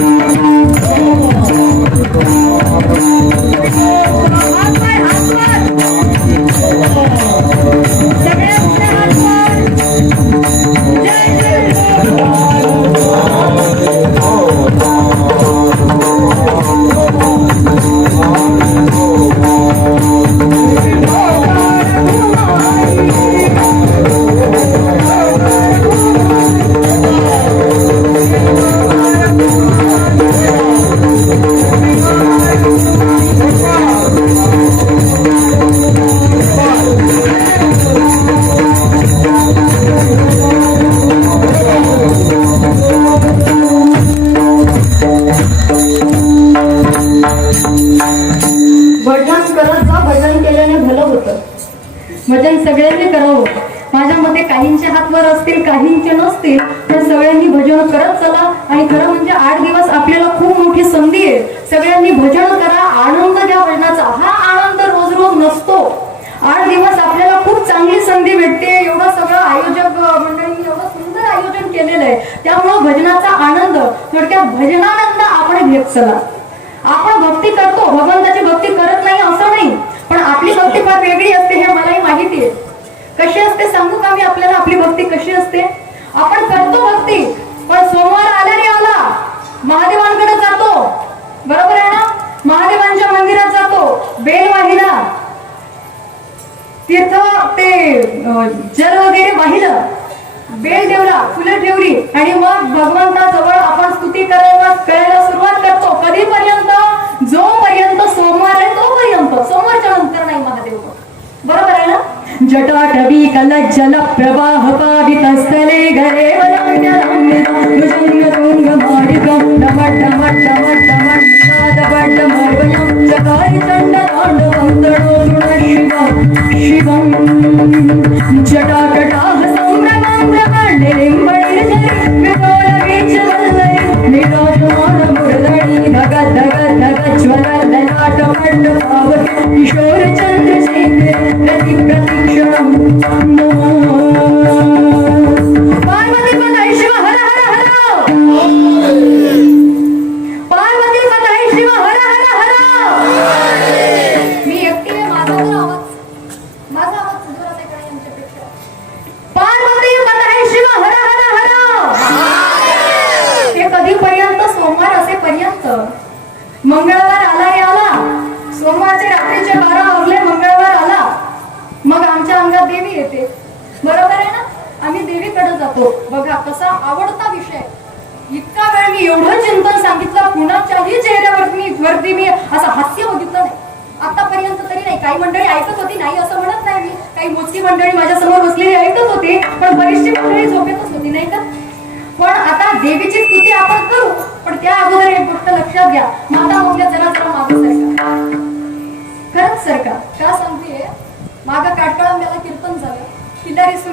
भजन सगळ्यांनी करावं. माझ्या मते काहींचे हात वर असतील, काहींचे नसतील, तर सगळ्यांनी भजन करत चला. आणि खरं म्हणजे 8 दिवस आपल्याला खूप मोठी संधी आहे. सगळ्यांनी भजन करा, आनंद घ्या भजनाचा. हा आनंद रोज रोज नसतो. 8 दिवस आपल्याला खूप चांगली संधी भेटते, एवढं सगळं आयोजक मंडळींनी एवढं सुंदर आयोजन केलेलं आहे. त्यामुळं भजनाचा आनंद, थोडक्यात भजनानंद आपण घेत चला. आपण भक्ती करतो, भगवंताची भक्ती करत नाही असं नाही, पण आपली भक्ती फार वेगळी असते हे मलाही माहिती आहे. कशी असते सांगू का मी आपल्याला आपली भक्ती कशी असते? आपण करतो भक्ती, पण सोमवार आला रे आला महादेवांकडे जातो, बरोबर आहे ना? महादेवांच्या मंदिरात जातो, बेल वाहिला, तीर्थ ते जल वगैरे वाहिलं, बेल ठेवला, फुलं ठेवली आणि मग भगवंताजवळ आपण स्तुती करायला सुरुवात करतो. कधीपर्यंत? जोपर्यंत सोमवार आहे तोपर्यंत. सोमवारच्या नंतर नाही महादेव, बरोबर आहे ना? जटाटवी कलज्जल प्रवाह पावितस्थले घरे शिवं जटाकटाः संभ्रमं ब्रह्मण्डे लिम्बैर्जरि विलोलवीचवल्लरि निराजमानमुरधरी धगत् धगत् धगत् ज्वलल्ललाटमण्डपावके किशोरचन्द्रशेखर प्रति प्रतीक्षणं नमो पार्वतीपतये शिव हर हर हर. पार्वतीपतये शिव हर हर हर. मी एकटी आहे, माझा आवाज जोरात आहे का यांच्यापेक्षा? पार्वतीपतये शिव हर हर हर. ते कधीपर्यंत? सोमवार असेपर्यंत. मंगळवार आला रे आला, सोमवारचे रात्रीचे 12 वाजले, मंगळवार आला, मग आमच्या अंगात देवी येते, बरोबर आहे ना? आम्ही देवीकडे जातो. बघा कसा आवडता विषय. इतका वेळ मी एवढं चिंतन सांगितलं, कुणाच्याही चेहऱ्यावरती मी असं हास्य बघितलं नाही आतापर्यंत तरी नाही. काही मंडळी ऐकत होती, नाही असं म्हणत नाही मी, काही मोजकी मंडळी माझ्या समोर बसलेली ऐकत होती, पण बरीचशी मंडळी झोपेतच होती, नाही का? पण आता देवीची स्तुती आपण करू, पण त्या अगोदर एक गोष्ट लक्षात घ्या. माता बोलल्या जरा जरा मागं सरका, खरंच सरका. का सांगते? मागं काटकळंब्याला कीर्तन झालं,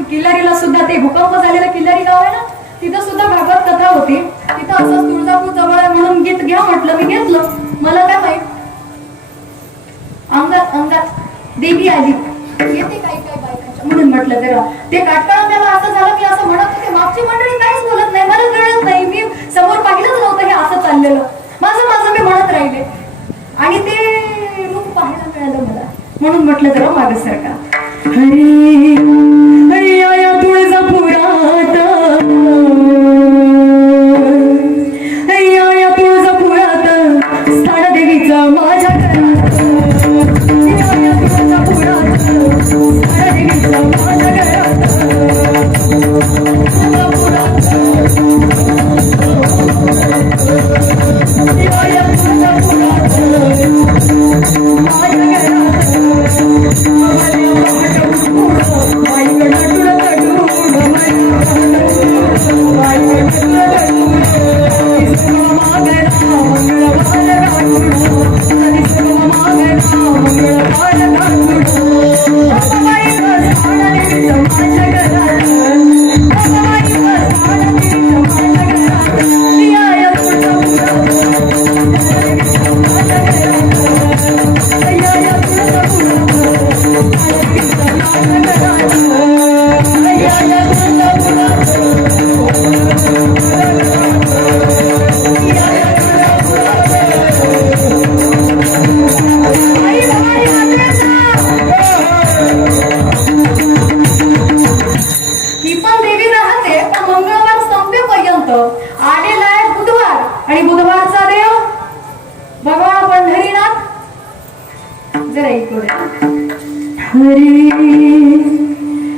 किल्लारीला सुद्धा ते भूकंप झालेलं किल्लारी गाव आहे ना, तिथं सुद्धा भागवत कथा होती. तिथं असंच तुळजापूर जवळ आहे म्हणून गीत घ्या म्हटलं, मी घेतलं. मला काय माहित, अंगात देवी आली येते काही काही बायकांच्या, म्हणून म्हटलं जरा ते काटकळंब्याला असं झालं की असं म्हणत होते. मागची मंडळी काहीच बोलत नाही, मला कळत नाही, मी समोर पाहिलंच नव्हतं हे असं चाललेलं. माझं मी म्हणत राहिले आणि ते रूप पाहायला मिळालं मला, म्हणून म्हटलं जरा मागे सरका. हरी हरी या तुळजापुरात, या तुळजापुरात स्थान देवीचं माझ्या घरात, या तुळजापुरात स्थान देवीचं माझ्या घरात, तुळजापुरात या तुळजापुरात माझ्या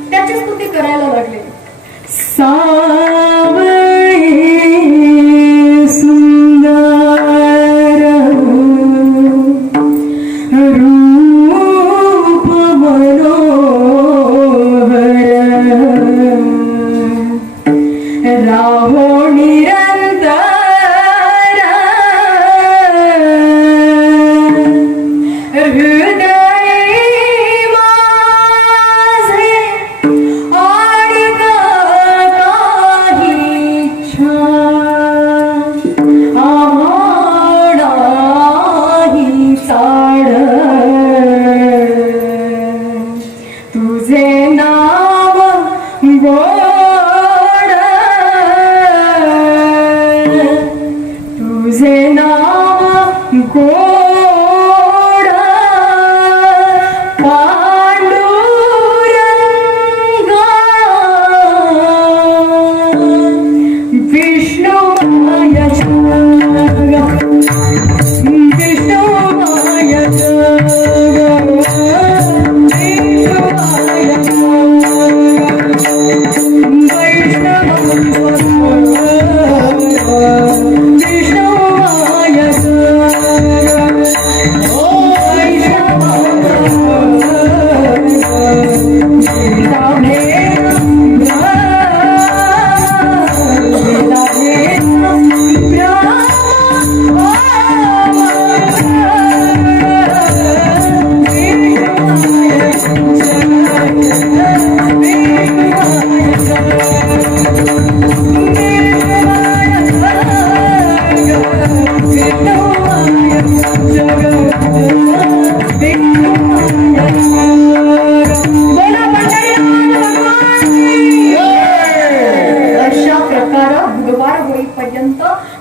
त्याची स्तुती करायला लागले. सावळी सुंदर रूप मनोहर राहो निरंतर हृदय गोड तुझे नाव गोड पांडुरंगा विष्णुमाय जग विष्णुमाय जग विष्णुमाय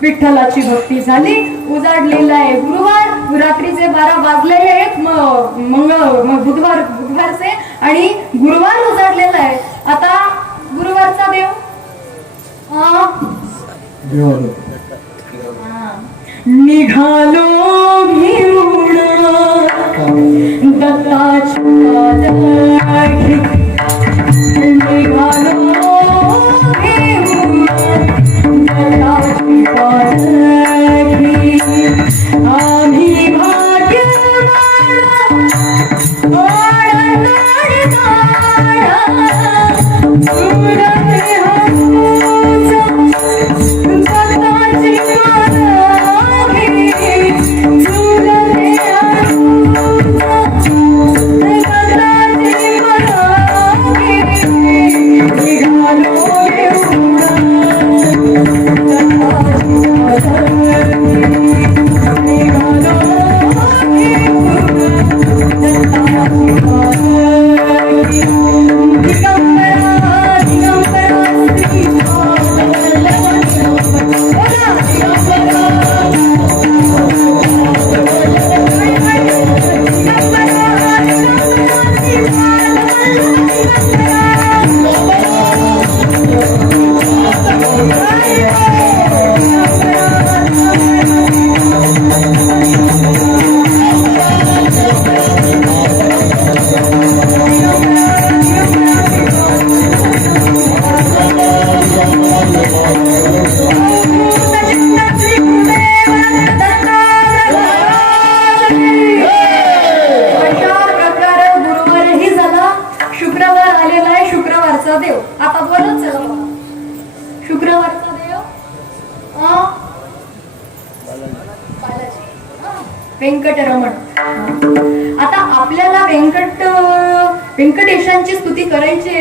विठ्ठलाची भक्ती झाली. उजाडलेला आहे गुरुवार, रात्रीचे 12 वाजलेले आहेत. मग बुधवारचे आणि गुरुवार उजाडलेला आहे. आता गुरुवारचा देव निघालो घेऊन दत्ताची पालखी, निघालो घेऊन दत्ताची पालखी. आम्ही देव. आता बोलत चला शुक्रवारचा देव व्यंकटरमण. आता आपल्याला व्यंकटेशांची स्तुती करायची.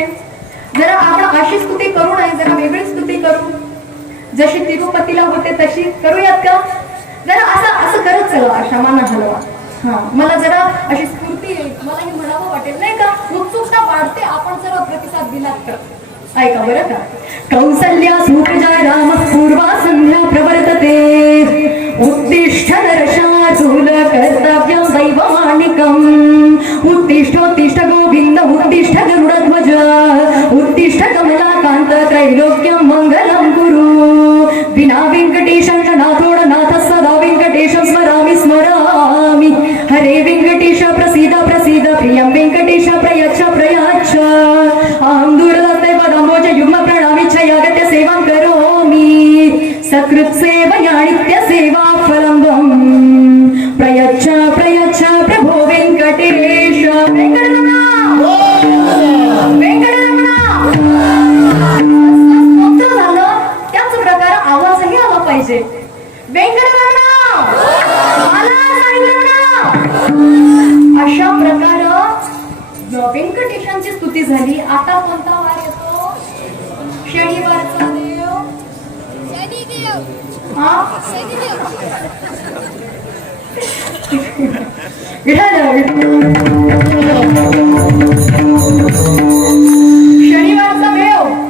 जरा आपण अशी स्तुती करू नये, जरा वेगळी स्तुती करू. जशी तिरुपतीला होते तशी करूयात का? जरा असं करत चला, अशा माना हलवा. मला जरा अशी स्फूर्ती येईल, मला हे म्हणावं वाटेल नाही का? उत्सुकता वाढते आपण जरा प्रतिसाद दिलात तर. ऐका बरं का. कौसल्या सुप्रजा राम पूर्वा संध्या प्रवर्तते, उत्तिष्ठ नरशार्दूल कर्तव्यं दैवमानिकम्. उत्तिष्ठोत्तिष्ठ गोविन्द उत्तिष्ठ गरुडध्वज, उत्तिष्ठ कमलाकान्त त्रैलोक्यं मङ्गलं कुरु. विना वेङ्कटेशं नाथोड नाथ सदा वेङ्कटेशं स्मरामि स्मरामि. हरे वेङ्कटेश प्रसीद प्रसीद, प्रियं वेङ्कटेश प्रयच्छ प्रयच्छ. अहं दूरदत्ते पदम्बोज युग्म प्रणामिच्छयागत्य सेवां करोमि. सकृत्सेवया नित्यसेवा फलं प्रयच्छ प्रयच्छ प्रभो वेङ्कटेश. वेङ्कटरमण वेङ्कटरमण. झालं त्याच प्रकार आवाजही आला पाहिजे. वेङ्कटरमण अशा प्रकार व्यंकटेशांची स्तुती झाली. आता कोणता वार येतो? शनिवारचा देव. शनिवारचा देव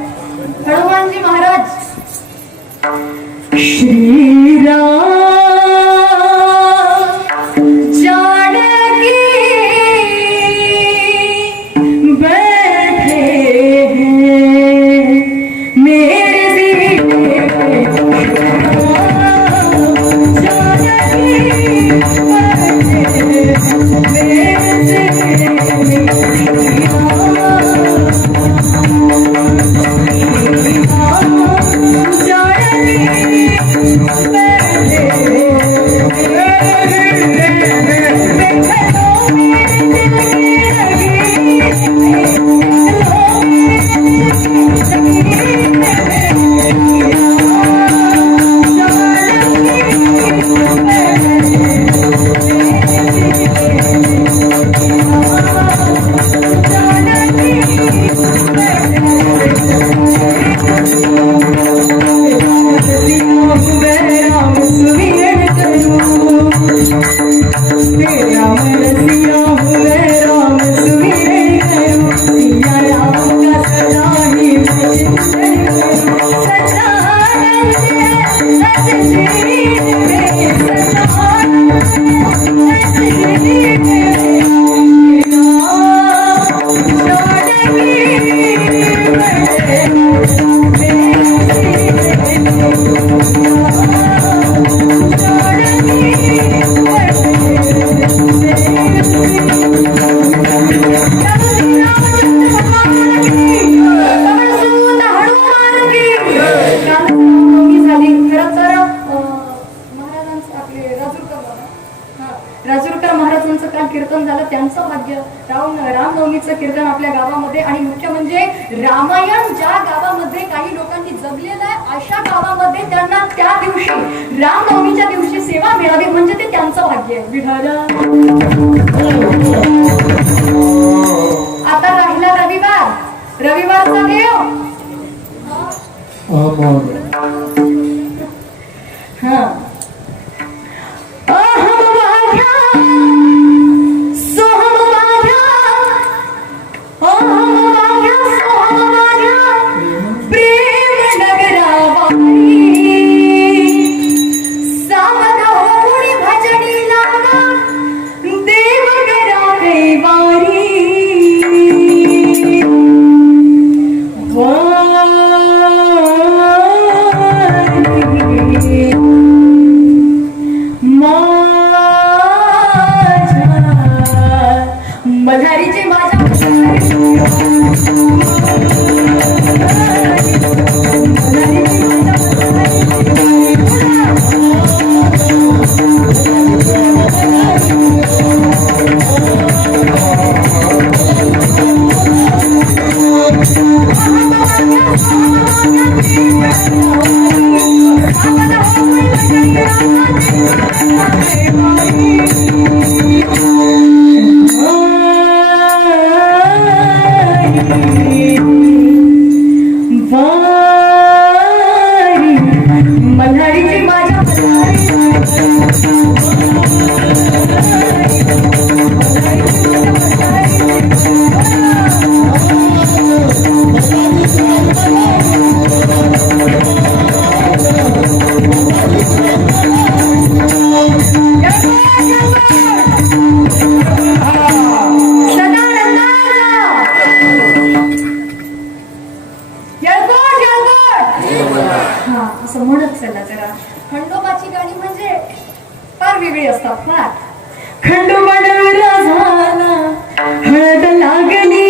कीर्तन आपल्या गावामध्ये, आणि मुख्य म्हणजे रामायण ज्या गावामध्ये काही लोकांनी जगलेलं आहे अशा गावामध्ये त्यांना त्या दिवशी रामनवमीच्या दिवशी सेवा मिळावी म्हणजे ते त्यांचं भाग्य आहे. विठ्ठल. आता राहिला रविवारचा देव. हा अहम माझ्या सोहम माझ्या अहम माझ्या सोहम माझ्या प्रेम नगरावारी सावध होऊन भजनी लागा देव करा कैवारी. मल्हारीचे माझ्या मल्हारीची माझ्या असं म्हणत चला जरा. खंडोबाची गाणी म्हणजे फार वेगळी असतात फार. खंडोबा डवरा झाला हळद लागली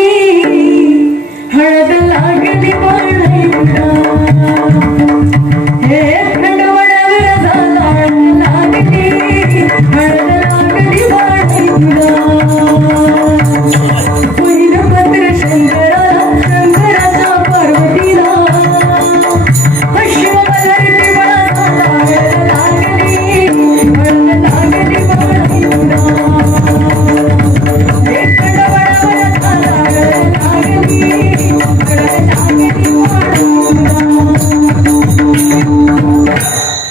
बाळाला. हे खंडोबा डवरा झाला हळद लागली बाळाला. पहिलं पत्र शंकराच्या पार्वतीला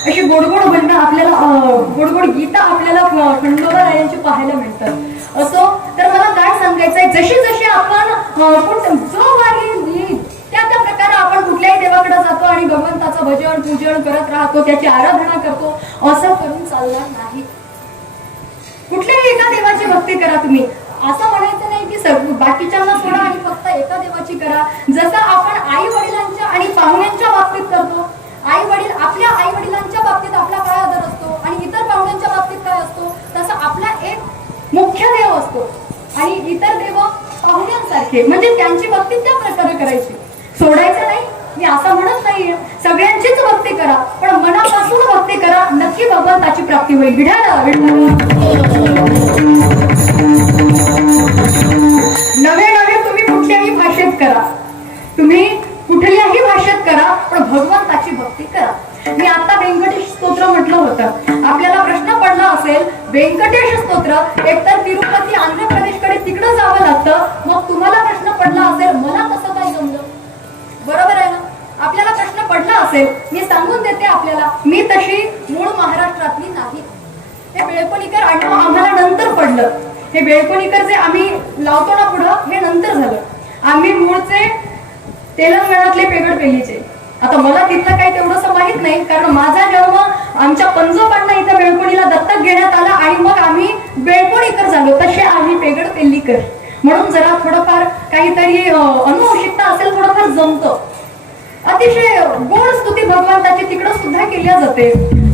अशी गोडगोड म्हणणं आपल्याला गोडगोड गीता आपल्याला खंडोबा रायांची पाहायला मिळतात. असो तर मला काय सांगायचंय, जशी जशी आपण जो वारी येईल त्या प्रकारे आपण कुठल्याही देवाकडे जातो आणि भगवंताचं भजन पूजन करत राहतो, त्याची आराधना करतो, असं करून चालणार नाही. कुठल्याही एका देवाची भक्ती करा तुम्ही. असं म्हणायचं नाही की बाकीच्यांना सोडा आणि फक्त एका देवाची करा. जसं आपण आई वडिलांच्या आणि पाहुण्यांच्या बाबतीत करतो, आपल्या आई वडिलांच्या बाबतीत आपला काय आदर असतो आणि इतर पाहुण्यांच्या बाबतीत काय असतो, तसं आपला एक मुख्य देव असतो आणि इतर देव पाहुण्यांसारखे, म्हणजे त्यांची भक्ती त्या प्रकारे करायची, सोडायचं नाही. मी असं म्हणत नाहीये, सगळ्यांचीच भक्ती करा, पण मनापासून भक्ती करा, नक्की भगवंताची प्राप्ती होईल. नवे तुम्ही कुठल्याही भाषेत करा, तुम्ही कुठल्याही भाषेत करा, पण भगवंताची भक्ती करा. मी आता व्यंकटेश स्तोत्र म्हटलं होतं. आपल्याला प्रश्न पडला असेल व्यंकटेश स्तोत्र एकतर तिरुपती आंध्र प्रदेशकडे तिकडं जावं लागतं, मग तुम्हाला प्रश्न पडला असेल मला कसं काय जमलं, बरोबर आहे ना. आपल्याला प्रश्न पडला असेल, मी सांगून देते आपल्याला, मी तशी मूळ महाराष्ट्रातली नाही. हे बेळकोणीकर आडनाव आम्हाला नंतर पडलं. हे बेळकोणीकर जे आम्ही लावतो ना पुढं, हे नंतर झालं. आम्ही मूळचे तेलंगणातले पेगडपेलीचे. आता मला तिथलं काही तेवढंसं माहित नाही, कारण माझा जन्म आमच्या पंजोबांना इथं बेळकोणीला दत्तक घेण्यात आला आणि मग आम्ही बेळकोणीकर झालो, तसे आम्ही पेगडपेल्लीकर. म्हणून जरा थोडंफार काहीतरी अनुवंशिकता असेल, थोडंफार जमतं. अतिशय गोड स्तुती भगवंताची तिकडं सुद्धा केल्या जाते.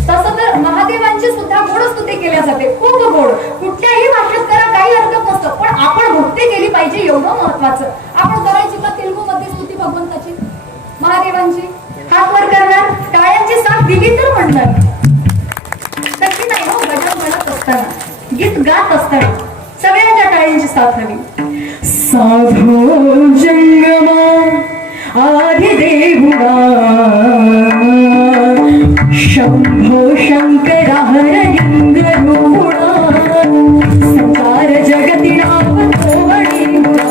तसं तर महादेवांची सुद्धा गोड स्तुती केल्या जाते, खूप गोड. कुठल्याही भाषेत करा, काही हरकत नसतं, पण आपण भक्ती केली पाहिजे, एवढं महत्वाचं. आपण करायची का तेलुगू मध्ये स्तुती भगवंताची, महादेवांची? हात वर करणार, टाळ्यांची साथ दिली तर म्हणणार. तशी नाही हो, भजन म्हणत असताना, गीत गात असताना सगळ्यांच्या टाळ्यांची साथ हवी. साधो जंगमा आदिदेवुडा शंभो शंकरा हरलिंगरूढा संसार जगती नावतो वडिमुडा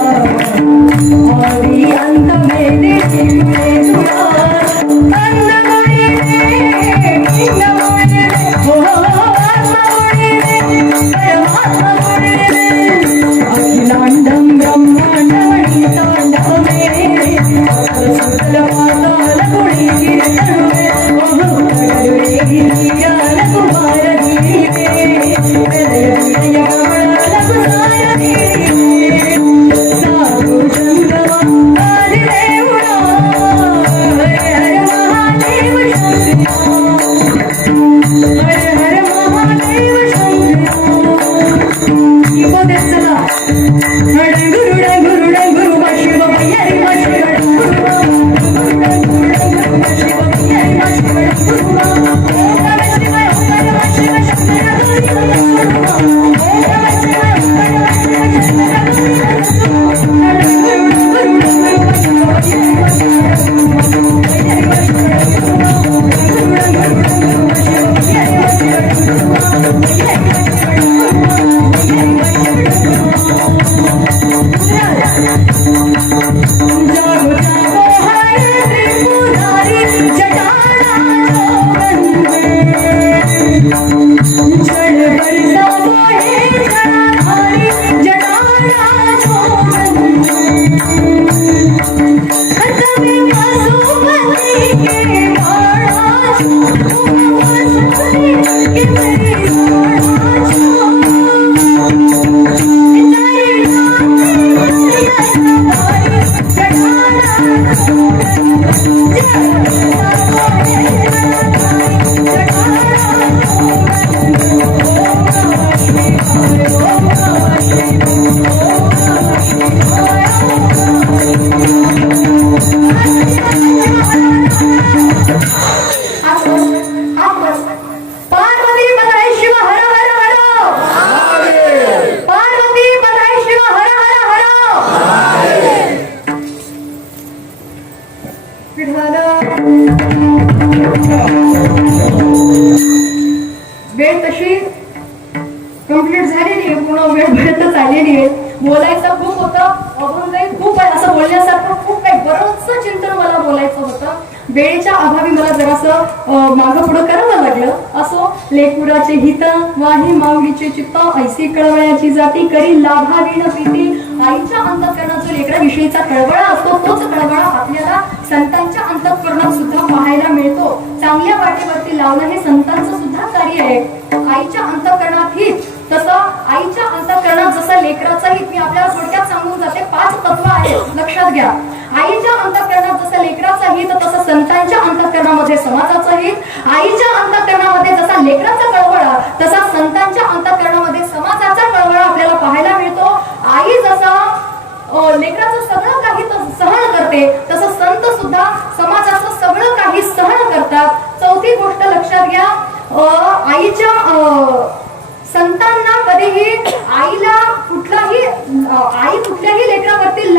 आदि अंत मेले चिंते तुडा अन्नमये पिंडमये हो आत्ममये परमात्ममये अखिलांडं ब्रह्मांडमणि तांडवमे सुतल पाताल गुणी कीर्तनमे गिरियाल कुमार गिरिवे विनय विनय कमलाल कुमार गिरिवे साधु जंगमा आदिदेवुडा हर हर महादेव शंकरा हर हर महादेव शंकरा गुरुड शिव भैया वेळ तशी कंप्लीट झालेली आहे, पूर्ण वेळ भरतच आलेली आहे. बोलायचं खूप होतं, अभंगही खूप आहे, असं बोलण्यासारखं खूप काही बरंचसं चिंतन मला बोलायचं होतं. वेळेच्या अभावी मला जरासं मागं पुढं करावं लागलं. असो, लेकुराचे हित वाही माऊलीचे चित्त ऐसी कळवळ्याची जाती करी लाभावी न प्रीती. आईच्या अंतःकरणात जो लेकराविषयीचा कळवळा असतो तोच कळवळा आपल्याला संतांच्या अंतःकरणात सुद्धा पाहायला मिळतो. चांगल्या वाटेवरती लावणं हे संतांचं सुद्धा कार्य आहे. आईच्या अंतःकरणात हित, तसं आईच्या अंतःकरणात जसं लेकराचं हित, मी आपल्याला थोडक्यात सांगून जाते. 5 तत्व आहेत, लक्षात घ्या. आईच्या अंतःकरणात जसं लेकराचं हित तसं संतांच्या अंतःकरणामध्ये समाजाचं हित. आईच्या अंतःकरणामध्ये जसा लेकराचा कळवळा तसा संतांच्या अंतःकरणामध्ये समाजाचा कळवळा आपल्याला पाहायला मिळतो. आई जसा लेकराचं सगळं काही सहन करते तसं संत सुद्धा समाजाचं सगळं काही सहन करतात. चौथी गोष्ट लक्षात घ्या, आईच्या संतांना कधीही आईला आई कुठल्याही लेकरावरती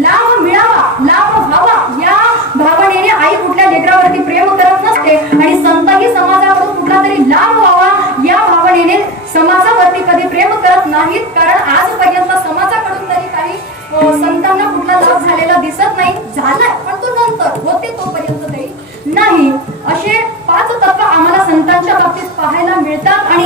लाभ मिळावा, लाभ व्हावा या भावनेने आई कुठल्या लेकरावरती प्रेम करत नसते. आणि संतही समाजाकडून कुठला तरी लाभ व्हावा या भावनेने समाजावरती कधी प्रेम करत नाहीत. कारण आजपर्यंत समाजाकडून तरी काही संतांना कुठला लाभ झालेला दिसत नाही. झालाय पण तो नंतर होते, तोपर्यंत तरी नाही. असे 5 तत्व आम्हाला संतांच्या बाबतीत पाहायला मिळतात. आणि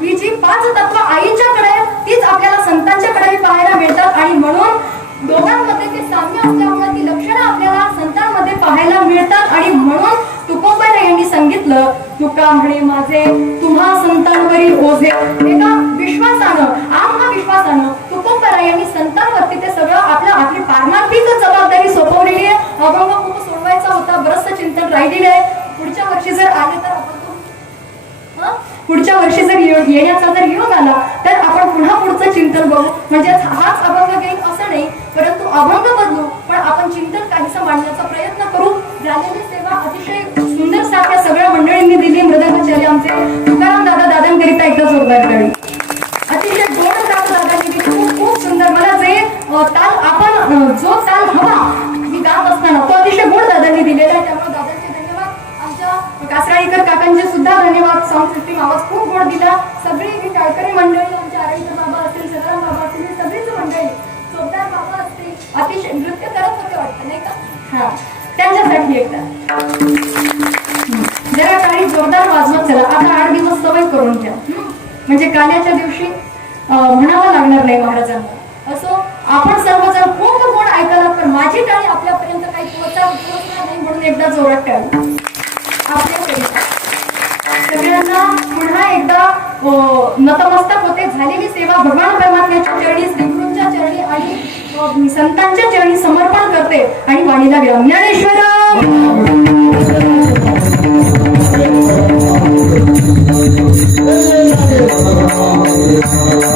ही जी 5 तत्व आईच्याकडे तीच आपल्याला संतांच्याकडेही पाहायला मिळतात. आणि म्हणून दोघांमध्ये ते साम्य असल्यामुळे ती लक्षणं आपल्याला संतांमध्ये पाहायला मिळतात. आणि म्हणून तुकोबा यांनी सांगितलं, तुका म्हणे माझे तुम्हा संतांवरील ओझे. एका विश्वासानं, आम्हा विश्वासानं तुकोबा यांनी संतांवरती ते सगळं आपली पारमार्थिक जबाबदारी सोपवलेली आहे. अभंग खूप सोडवायचा होता, बरंचसं चिंतन राहिलेलं आहे. पुढच्या वर्षी जर आले तर आपण पुढच्या वर्षी जर येण्याचा जर योग आला तर आपण पुन्हा पुढचं चिंतन बघू. म्हणजे हाच अभंग घेईन असं नाही, परंतु अभंग बदलू पण आपण चिंतन काहीसं मांडण्याचा प्रयत्न करू. झालेली सेवा अतिशय सुंदर साध्या सगळ्या मंडळींनी दिली. मृदंगाचार्य आमचे तुकाराम दादांकरिता एकदा जोरदार टाळी. अतिशय गोड दादांनी म्हणजे काल्याच्या दिवशी म्हणावं लागणार नाही महाराजांना. असो, आपण सर्वजण खूप गोड ऐकायला, पण माझी टाळी आपल्यापर्यंत काही पोहोचणार नाही म्हणून एकदा जोरात टाळी आपल्याकरिता. सगळ्यांना पुन्हा एकदा नतमस्तक होते. झालेली सेवा भगवान परमात्म्याच्या चरणी, श्रीगुरूंच्या चरणी आणि संतांच्या चरणी समर्पण करते आणि वाणीला विराम. ज्ञानेश्वर Hey,